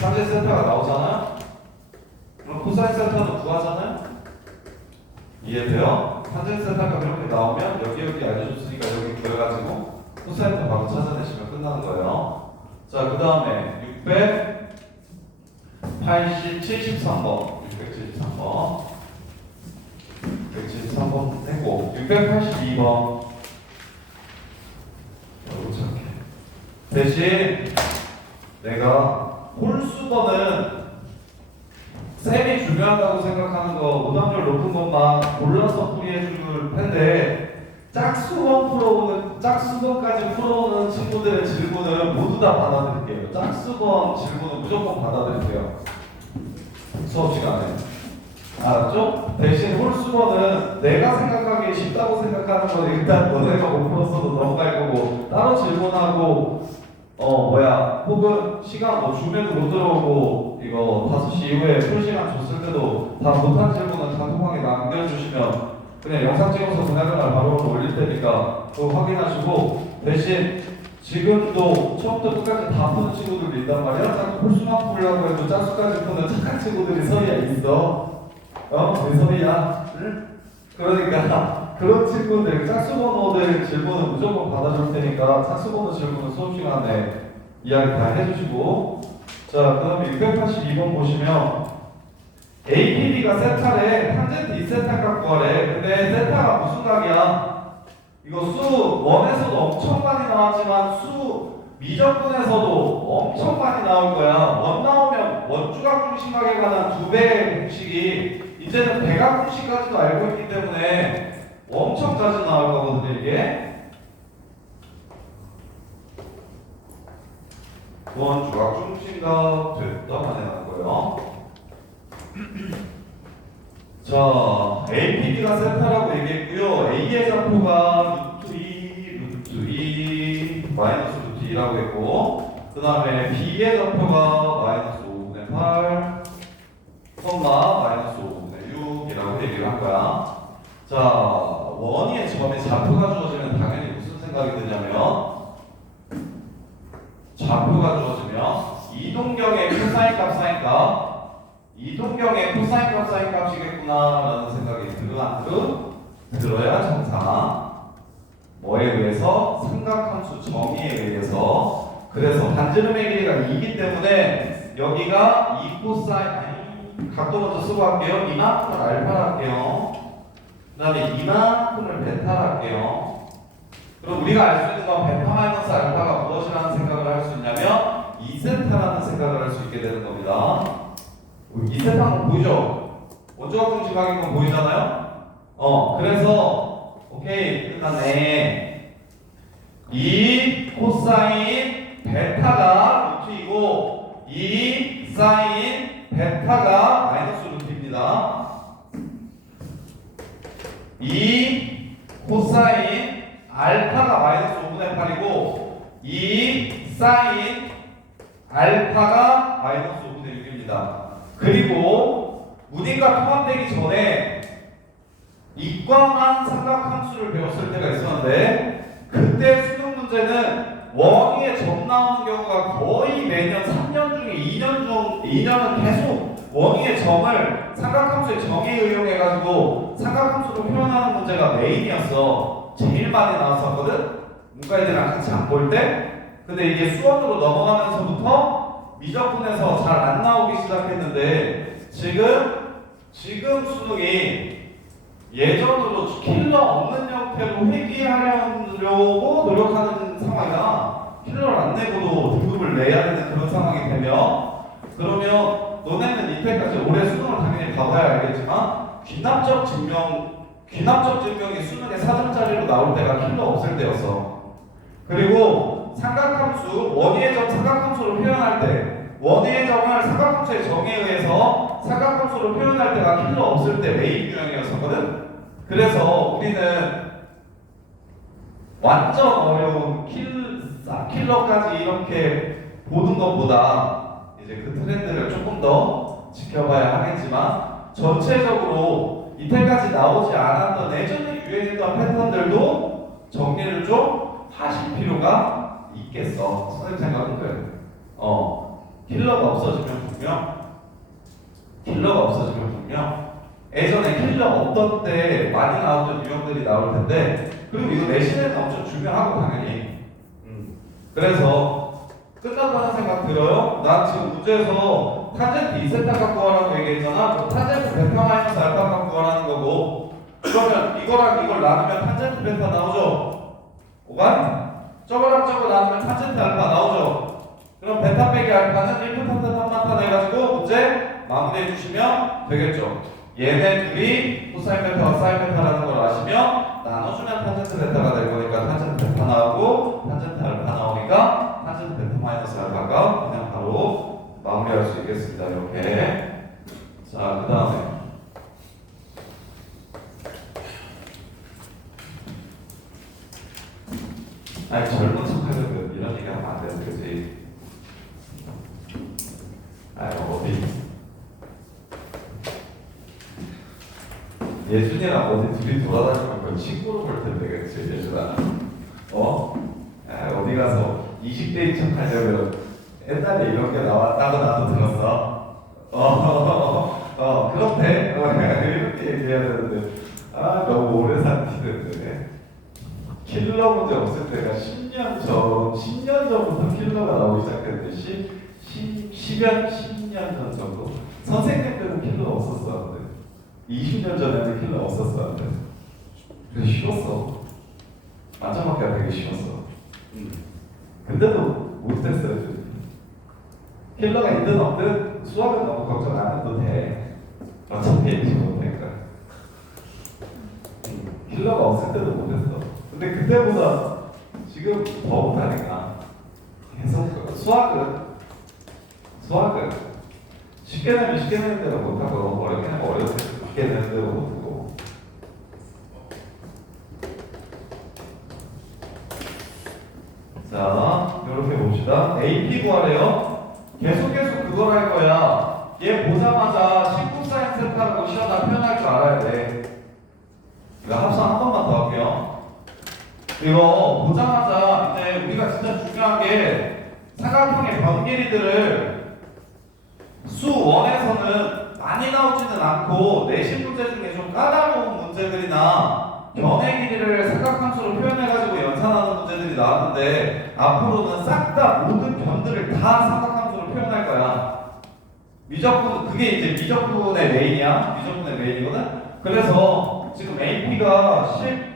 탄젠트 세타가 나오잖아요. 그럼 코사인 세타도 구하잖아요. 이해돼요? 탄젠트 세타값 이렇게 나오면 여기 알려줬으니까 여기 구해가지고 코사인도 바로 찾아내시면 끝나는 거예요. 자, 그 다음에 673번 673번 했고 682번 대신 내가 홀수번은 셈이 중요하다고 생각하는 거 오답률 높은 것만 골라서 풀이해 줄 텐데 짝수번까지 풀어오는 친구들의 질문은 모두 다 받아들일게요. 짝수번 질문은 무조건 받아들일게요. 수업 시간에. 알았죠? 대신 홀수번은 내가 생각하기에 쉽다고 생각하는 건 일단 너네가 못 풀었어도 넘어갈 거고 따로 질문하고 혹은 시간 주면도 못 들어오고 이거 5시 이후에 풀 시간 줬을 때도 다 못한 질문은 단톡방에 남겨주시면 그냥 영상 찍어서 그날그날 바로 올릴 테니까 그거 확인하시고 대신 지금도 처음부터 끝까지 다 푸는 친구들도 있단 말이야. 자꾸 홀수만 풀려고 해도 짝수까지 푸는 착한 친구들이 서리야 있어. 왜 서리야? 응? 그러니까 그런 친구들 짝수번호들 질문은 무조건 받아줄 테니까 짝수번호 질문은 수업 시간에 이야기 다 해주시고 자 그 다음에 682번 보시면 APB가 세타래 탄젠트 2세타 값 구하래. 근데 세타가 무슨 각이야? 이거 수 1에서도 엄청 많이 나왔지만 수 미적분에서도 엄청 많이 나올 거야. 원 나오면 원주각 중심각에 관한 2배의 공식이 이제는 대각 공식까지도 알고 있기 때문에 엄청 자주 나올 거거든요. 이게 원주각 중심각 됐다 만에 나올 거예요. 자, APB가 세타라고 얘기했고요. A의 좌표가 루트 2 마이너스 루트 2라고 했고 그 다음에 B의 좌표가 마이너스 5분의 8 마이너스 5분의 6이라고 얘기를 한 거야. 자, 원위의 점에 좌표가 주어지면 당연히 무슨 생각이 드냐면 좌표가 주어지면 이동경의 코사인 값, 사인 값 이동경의 코사인 값, 사인 값이겠구나 라는 생각이 들어 안 들어? 들어야 정상. 뭐에 의해서? 삼각함수 정의에 의해서. 그래서 반지름의 길이가 2이기 때문에 여기가 2 코사인 각도 먼저 쓰고 할게요. 이만큼을 알파를 할게요. 그 다음에 이만큼을 베타를 할게요. 그럼 우리가 알 수 있는 건 베타 마이너스 알파가 무엇이라는 생각을 할 수 있냐면 2세타라는 생각을 할 수 있게 되는 겁니다. 2세타는 보이죠? 원주각 중심각인 건 보이잖아요? 그래서 오케이 끝났네. 2 코사인 베타가 루트이고 2 사인 베타가 마이너스 루트입니다. 2 코사인 알파가 마이너스 5분의 8이고 2 사인 알파가 마이너스 5분의 6입니다. 그리고 무딘과 통합되기 전에 이과만 삼각함수를 배웠을 때가 있었는데 그때 수능 문제는 원위에 점 나오는 경우가 거의 매년 3년 중에 2년은 계속 원위의 점을 삼각함수의 정의에 의용해가지고 삼각함수로 표현하는 문제가 메인이었어. 제일 많이 나왔었거든? 문과애들이랑 같이 안 볼 때. 근데 이게 수원으로 넘어가면서부터 미적분에서 잘 안 나오기 시작했는데 지금 수능이 예전으로 킬러 없는 형태로 회귀하려고 노력하는 상황이야. 킬러를 안 내고도 등급을 내야 되는 그런 상황이 되면 그러면 너네는 이때까지 올해 수능을 당연히 봐봐야 알겠지만 귀납적 증명이 수능에 4점짜리로 나올 때가 킬러 없을 때였어. 그리고 삼각함수, 원위의 점 삼각함수로 표현할 때 원위의 점을 삼각함수의 정의에 의해서 삼각함수로 표현할 때가 킬러 없을 때 메인 유형이었었거든. 그래서 우리는 완전 어려운 킬러까지 이렇게 보는 것보다 이제 그 트렌드를 조금 더 지켜봐야 하겠지만 전체적으로 이때까지 나오지 않았던 예전에 유행했던 패턴들도 정리를 좀 하실 필요가 있겠어. 선생님 생각은 그래. 킬러가 없어지면 분명 예전에 킬러 없던 때 많이 나왔던 유형들이 나올 텐데, 그리고 이거 내신에는 엄청 중요하고 당연히. 그래서 끝났다는 생각 들어요? 난 지금 문제에서 탄젠트 2세타 갖고 와라고 얘기했잖아. 그럼 탄젠트 베타 마이너스 알파 갖고 와라는 거고, 그러면 이거랑 이걸 나누면 탄젠트 베타 나오죠? 오간? 저거랑 저거 나누면 탄젠트 알파 나오죠? 그럼 베타 빼기 알파는 1분 탄탄 3만탄 해가지고 문제 마무리해 주시면 되겠죠. 얘네 둘이 코사인 베타와 사인 베타라는 걸 아시면 나눠주면 탄젠트 베타가 될 거니까 탄젠트 베타 나오고 탄젠트 알파 나오니까 탄젠트 베타 마이너스 알파가 그냥 바로 마무리할 수 있겠습니다. 이렇게. 자, 그 다음에 아니 젊은 척하려면 이런 얘기 하면 안 되는 거지. 아니 어디 예준이랑 어디 둘이 돌아다니면 그 친구로 볼 텐데, 그치 예준아? 어디 가서 20대인 척 하려면 옛날에 이런 게 나왔다고 나도 들었어. 그렇대. 이렇게 얘기해야 되는데, 너무 오래 산 티는데. 킬러 문제 없을 때가 10년 전부터 킬러가 나오기 시작했는데, 10년 전 정도? 선생님 때는 킬러 없었었는데, 20년 전에는 킬러 없었었는데, 그래서 쉬웠어. 맞춰먹기가 되게 쉬웠어. 근데도 못했어요. 킬러가 있든 없든 수학은 너무 걱정 안 해도 돼. 어차피 읽지 못하니까. 킬러가 없을 때도 못했어. 근데 그때보다 지금 더 못하니까 계속 수학은 쉽게 내면 쉽게 내는 대로 못하고 어렵게 내면 어렵게 내는 대로 못하고. 자, 이렇게 봅시다. AP 구하래요. 계속 그걸 할 거야. 얘 보자마자 신코사인 세타라고 시험다 표현할 줄 알아야 돼. 이거 합성 한 번만 더 할게요. 이거 보자마자 이제 우리가 진짜 중요한 게 삼각형의 변 길이들을 수 1에서는 많이 나오지는 않고 내신 문제 중에 좀 까다로운 문제들이나 변의 길이를 삼각함수로 표현해가지고 연산하는 문제들이 나왔는데, 앞으로는 싹 다 모든 변들을 다 삼각함수로 표현할 거야. 미적분, 그게 이제 미적분의 메인이야. 미적분의 메인이거든. 그래서 지금 AP가 10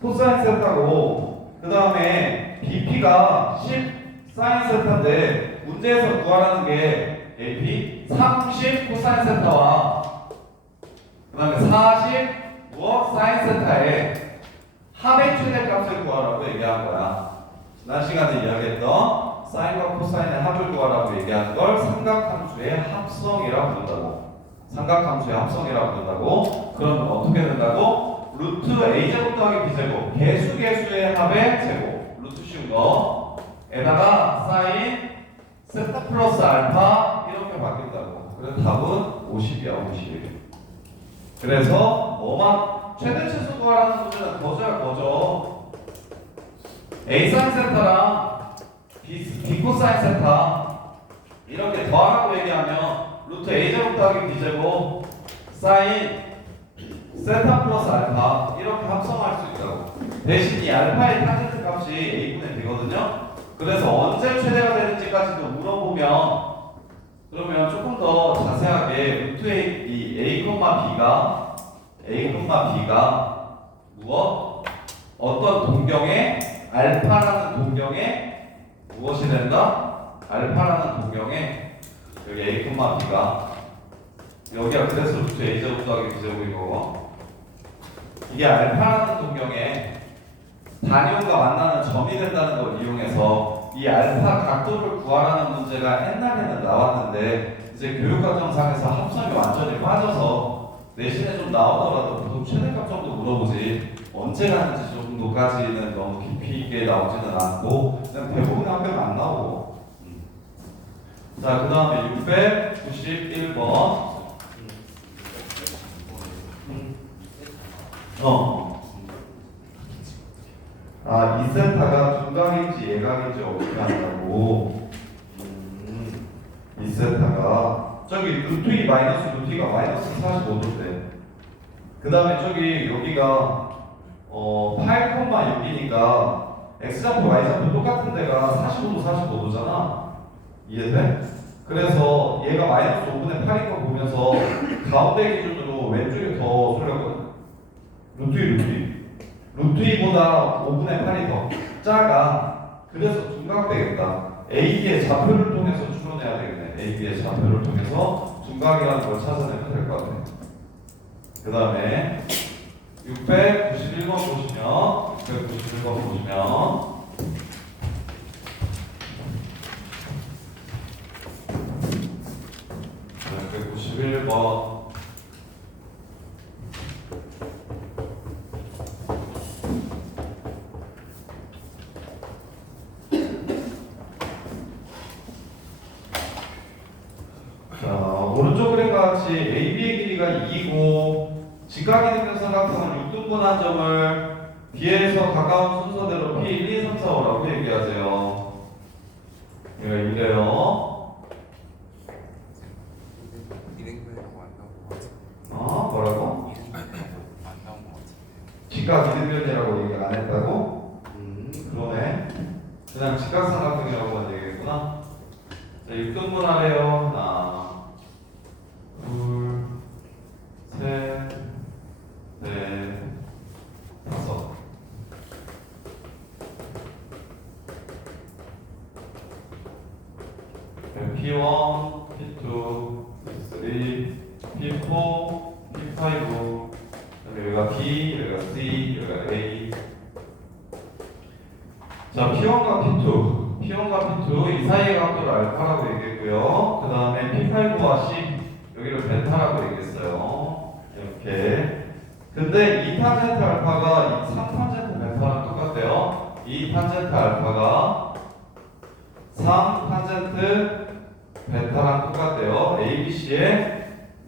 코사인 세타고, 그 다음에 BP가 10 사인 세타인데, 문제에서 구하라는 게 AP 30 코사인 세타와 그 다음에 40 사인 세타의 합의 최대값을 구하라고 얘기한 거야. 지난 시간에 이야기했던 사인과 코사인의 합을 구하라고 얘기하는 걸 삼각함수의 합성이라고 부른다고. 삼각함수의 합성이라고 부른다고. 그럼 어떻게 된다고? 루트 a제곱 더하기 b제곱 개수의 합의 제곱. 루트 쉬운 거 에다가 사인 세타 플러스 알파 이렇게 바뀐다고. 그래서 답은 50이야. 50. 그래서 뭐만 최대치수 구하라는 문제는 거저야 거저. a 사인 세타랑 b 코사인 세타 이렇게 더하라고 얘기하면 루트 a제곱 더하기 b제곱 사인 세타 플러스 알파 이렇게 합성할 수 있다고. 대신 이 알파의 탄젠트 값이 a분의 b거든요. 그래서 언제 최대가 되는지까지도 물어보면, 그러면 조금 더 자세하게 루트 이 B가 무엇? 어떤 동경에 알파라는 동경에 무엇이 된다? 알파라는 동경에 여기 B가 여기가 그래서 루트 A제곱 더하기 B제곱인 거고, 이게 알파라는 동경에 단위원과 만나는 점이 된다는 걸 이용해서 이 알파 각도를 구하라는 문제가 옛날에는 나왔는데, 이제 교육과정상에서 합성이 완전히 빠져서 내신에 좀 나오더라도 보통 최대값 정도 물어보지 언제 가는지 정도까지는 너무 깊이 있게 나오지는 않고 그냥 대부분의 학교는 안 나오고. 자, 그 다음에 691번. 이 세타가 중각인지 예각인지 어떻게 한다고. 이 세타가 저기 루트 2 마이너스 루트 2가 마이너스 45도인데 그 다음에 저기 여기가 8,6이니까 x좌표 y좌표 똑같은 데가 45도 45도잖아. 이해돼? 그래서 얘가 마이너스 5분의 8인 거 보면서 가운데 기준으로 왼쪽에 더 소리하거든. 루트 2보다 5분의 8이 더 작아. 그래서 둔각되겠다. AB의 좌표를 통해서 추론해야 되겠네. AB의 좌표를 통해서 둔각이라는 걸 찾아내면 될 것 같아. 그 다음에 691번 보시면 691번 자, 오른쪽 그림과 같이 AB의 길이가 2고 직각이 되는 삼각형은 6등분한 점을 뒤에서 가까운 순서대로 P 1, 2, 3, 4, 5라고 얘기하세요. 얘가 이래요. 이등변이라고 안 나온 것 같은데. 뭐라고? 이등변이라고 안 나온 것 같은데. 직각 이등변이라고 얘기 안 했다고? 그러네. 그냥 직각삼각형이라고만 얘기했구나. 자, 6등분하래요. 하나, 둘, 셋, 넷, 다섯. P1, P2, P3, P4, P5. 여기가 B, 여기가 C, 여기가 A. 자, P1과 P2 이 사이의 각도를 알파라고 얘기했고요. 그 다음에 P5와 C 여기를 베타라고 얘기했어요. 이렇게. 근데 2탄젠트 알파가 3탄젠트 베타랑 똑같대요. 2탄젠트 알파가 3탄젠트 베타랑 똑같대요. ABC의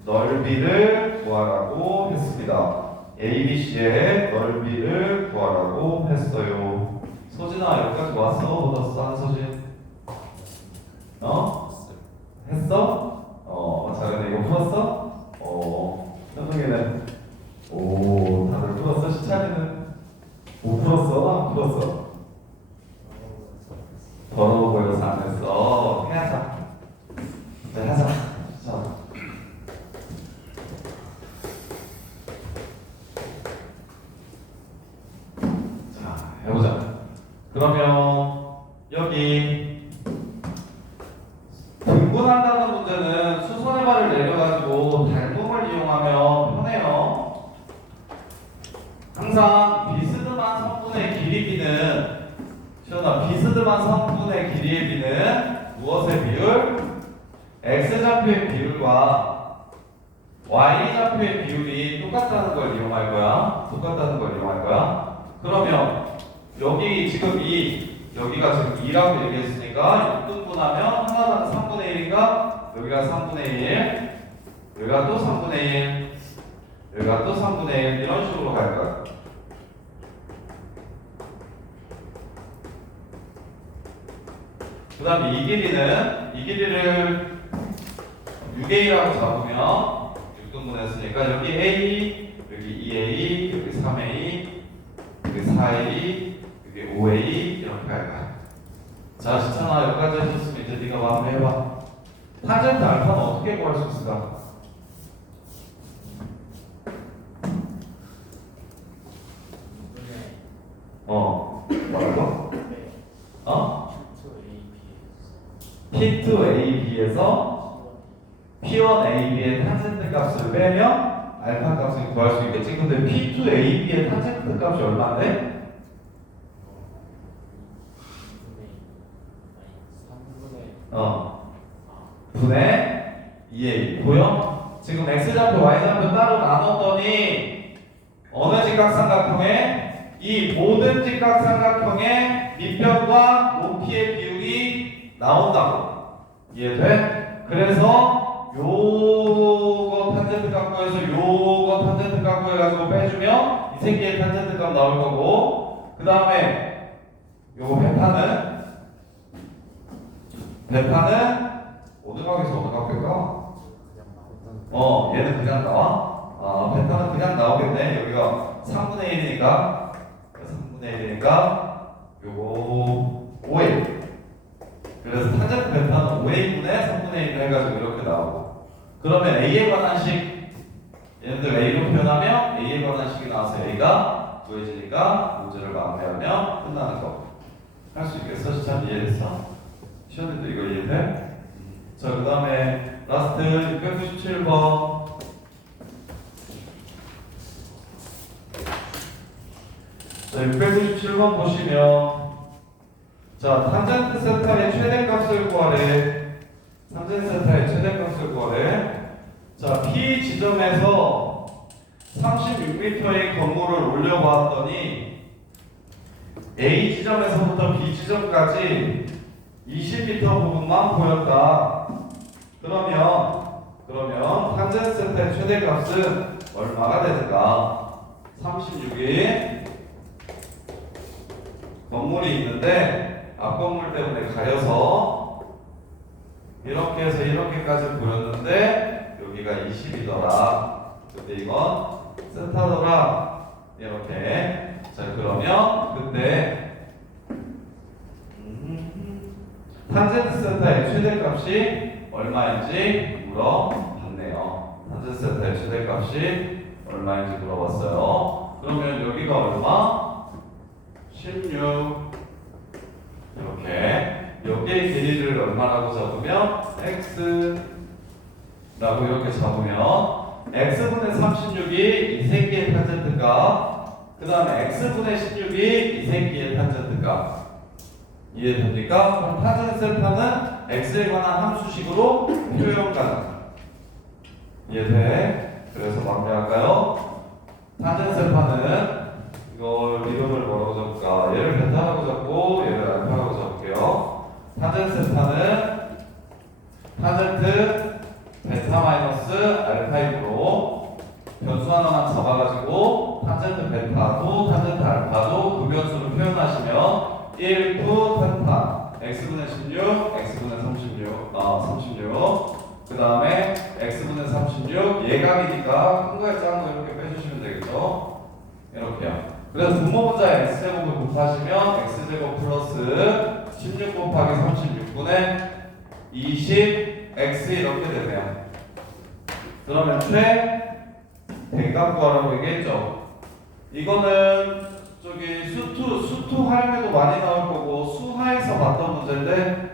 넓이를 구하라고 했습니다. ABC의 넓이를 구하라고 했어요. 소진아 여기까지 왔어? 못 왔어? 한소진? 했어? 잘했네. 이거 풀었어? 현동이는 다들 풀었어? 시찬이는 못 풀었어? 안 풀었어? 더러워 보여서 안 했어. 해야자. 이제 하자. 자. 해보자. 그러면 여기 등분한다는 문제는 수선의 발을 내려가지고 닮음을 이용하면 편해요. 항상 비스듬한 성분의 길이비는 비스듬한 성분의 길이의 비는 무엇의 비율? x좌표의 비율과 y좌표의 비율이 똑같다는 걸 이용할 거야. 그러면 여기 지금 여기가 지금 2라고 얘기했으니까 6등분하면 하나당 3분의 1인가? 여기가 3분의 1, 여기가 또 3분의 1, 여기가 또 3분의 1 이런 식으로 갈 거야. 그 다음에 이 길이를 6A라고 잡으면 6등분 했으니까 여기 A, 여기 2A, 여기 3A, 여기 4A, 여기 5A 이렇게 갈 거야. 자, 시찬아 여기까지 해줬으면 이제 네가 마무리해봐. 탄젠트 알파는 어떻게 구할 수 있을까? 뭐라고? P2AB에서 P1AB의 탄젠트 값을 빼면 알파 값을 구할 수 있겠지. 근데 P2AB의 탄젠트 값이 얼마인데? 분의 2A 보여? 지금 X좌표, Y좌표 따로 나눴더니 어느 직각삼각형에 이 모든 직각삼각형의 밑변과 높이의 비율이 나온다고. 이해돼? 그래서 요거 탄젠트 값 구해서 요거 탄젠트 값 구해가지고 빼주면 이 새끼의 탄젠트 값 나올 거고, 그 다음에 요거 베타는 어느 각에서 어느 각 될까? 얘는 그냥 나와? 베타는 그냥 나오겠네. 여기가 3분의 1이니까 3분의 1이니까 요거 5A. 그래서 탄젠트 베타는 5A분의 3분의 1을 해가지고 이렇게 나오고. 그러면 A에 관한 식 얘네들 A로 표현하면 A에 관한 식이 나와서 A가 구해지니까 문제를 마무리하면 끝나는 거. 할 수 있겠어? 잘 이해됐어? 시험에도 이거 이해돼? 자, 그 다음에 라스트 697번. 자, 697번 보시면 자, 탄젠트 세타의 최대값을 구하래. 탄젠트 세타의 최대값을 구하래. 자, P 지점에서 36m의 건물을 올려보았더니 A 지점에서부터 B 지점까지 20m 부분만 보였다. 그러면 탄젠트 세타의 최대값은 얼마가 되는가? 36이 건물이 있는데 앞 건물 때문에 가려서 이렇게 해서 이렇게까지 보였는데 여기가 20이더라. 근데 이건 세타더라. 이렇게. 자, 그러면 그때 탄젠트 세타의 최대값이 얼마인지 물어봤네요. 탄젠트 세타의 최대값이 얼마인지 물어봤어요. 그러면 여기가 얼마? 16. 이렇게 여기의 길이를 얼마라고 잡으면 x라고 이렇게 잡으면 x분의 36이 이 새끼의 탄젠트 값, 그 다음에 x분의 16이 이 새끼의 탄젠트 값. 이해됩니까? 그럼 탄젠트 세타는 x에 관한 함수식으로 표현 가능. 이해돼? 그래서 마무리할까요? 탄젠트 세타는 이걸 이름을 뭐라고 잡을까? 얘를 베타라고 잡고 얘를 알파라고 잡을게요. 탄젠트 세타는 탄젠트 베타 마이너스 알파이므로 변수 하나만 잡아가지고 탄젠트 베타도 탄젠트 알파도 그 변수로 표현하시면 1, 9, 탄타 x분의 16, x분의 36 그 다음에 x분의 36 예각이니까 큰 거에 작은 거 이렇게 빼주시면 되겠죠? 이렇게요. 그래서 분모분자에 x제곱을 곱하시면 x제곱 플러스 16 곱하기 36분의 20 x 이렇게 되네요. 그러면 대값 구하라고 얘기했죠. 이거는 저기 수투 활용에도 많이 나올 거고 수하에서 봤던 문제인데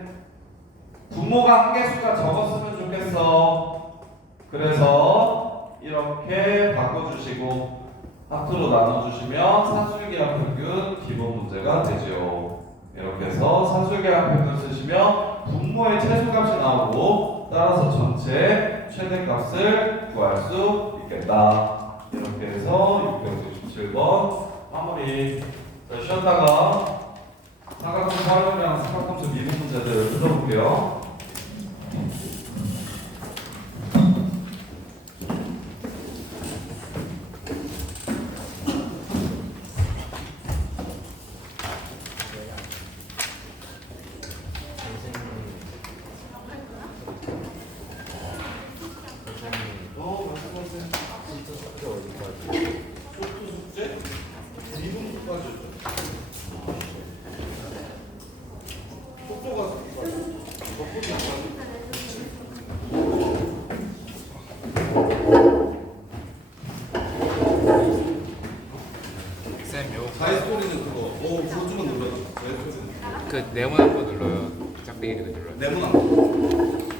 분모가 한개수가 적었으면 좋겠어. 그래서 이렇게 바꿔주시고 하트로 나눠주시면 산술계합 평균 기본 문제가 되죠. 이렇게 해서 산술계합 평균 쓰시면 분모의 최소값이 나오고 따라서 전체 최대값을 구할 수 있겠다. 이렇게 해서 667번 마무리. 자, 쉬었다가 삼각함수 활용이랑 삼각함수 미분 문제들 풀어볼게요. 그 네모 한번 눌러요. 짝대기를 눌러요. 네모난 거.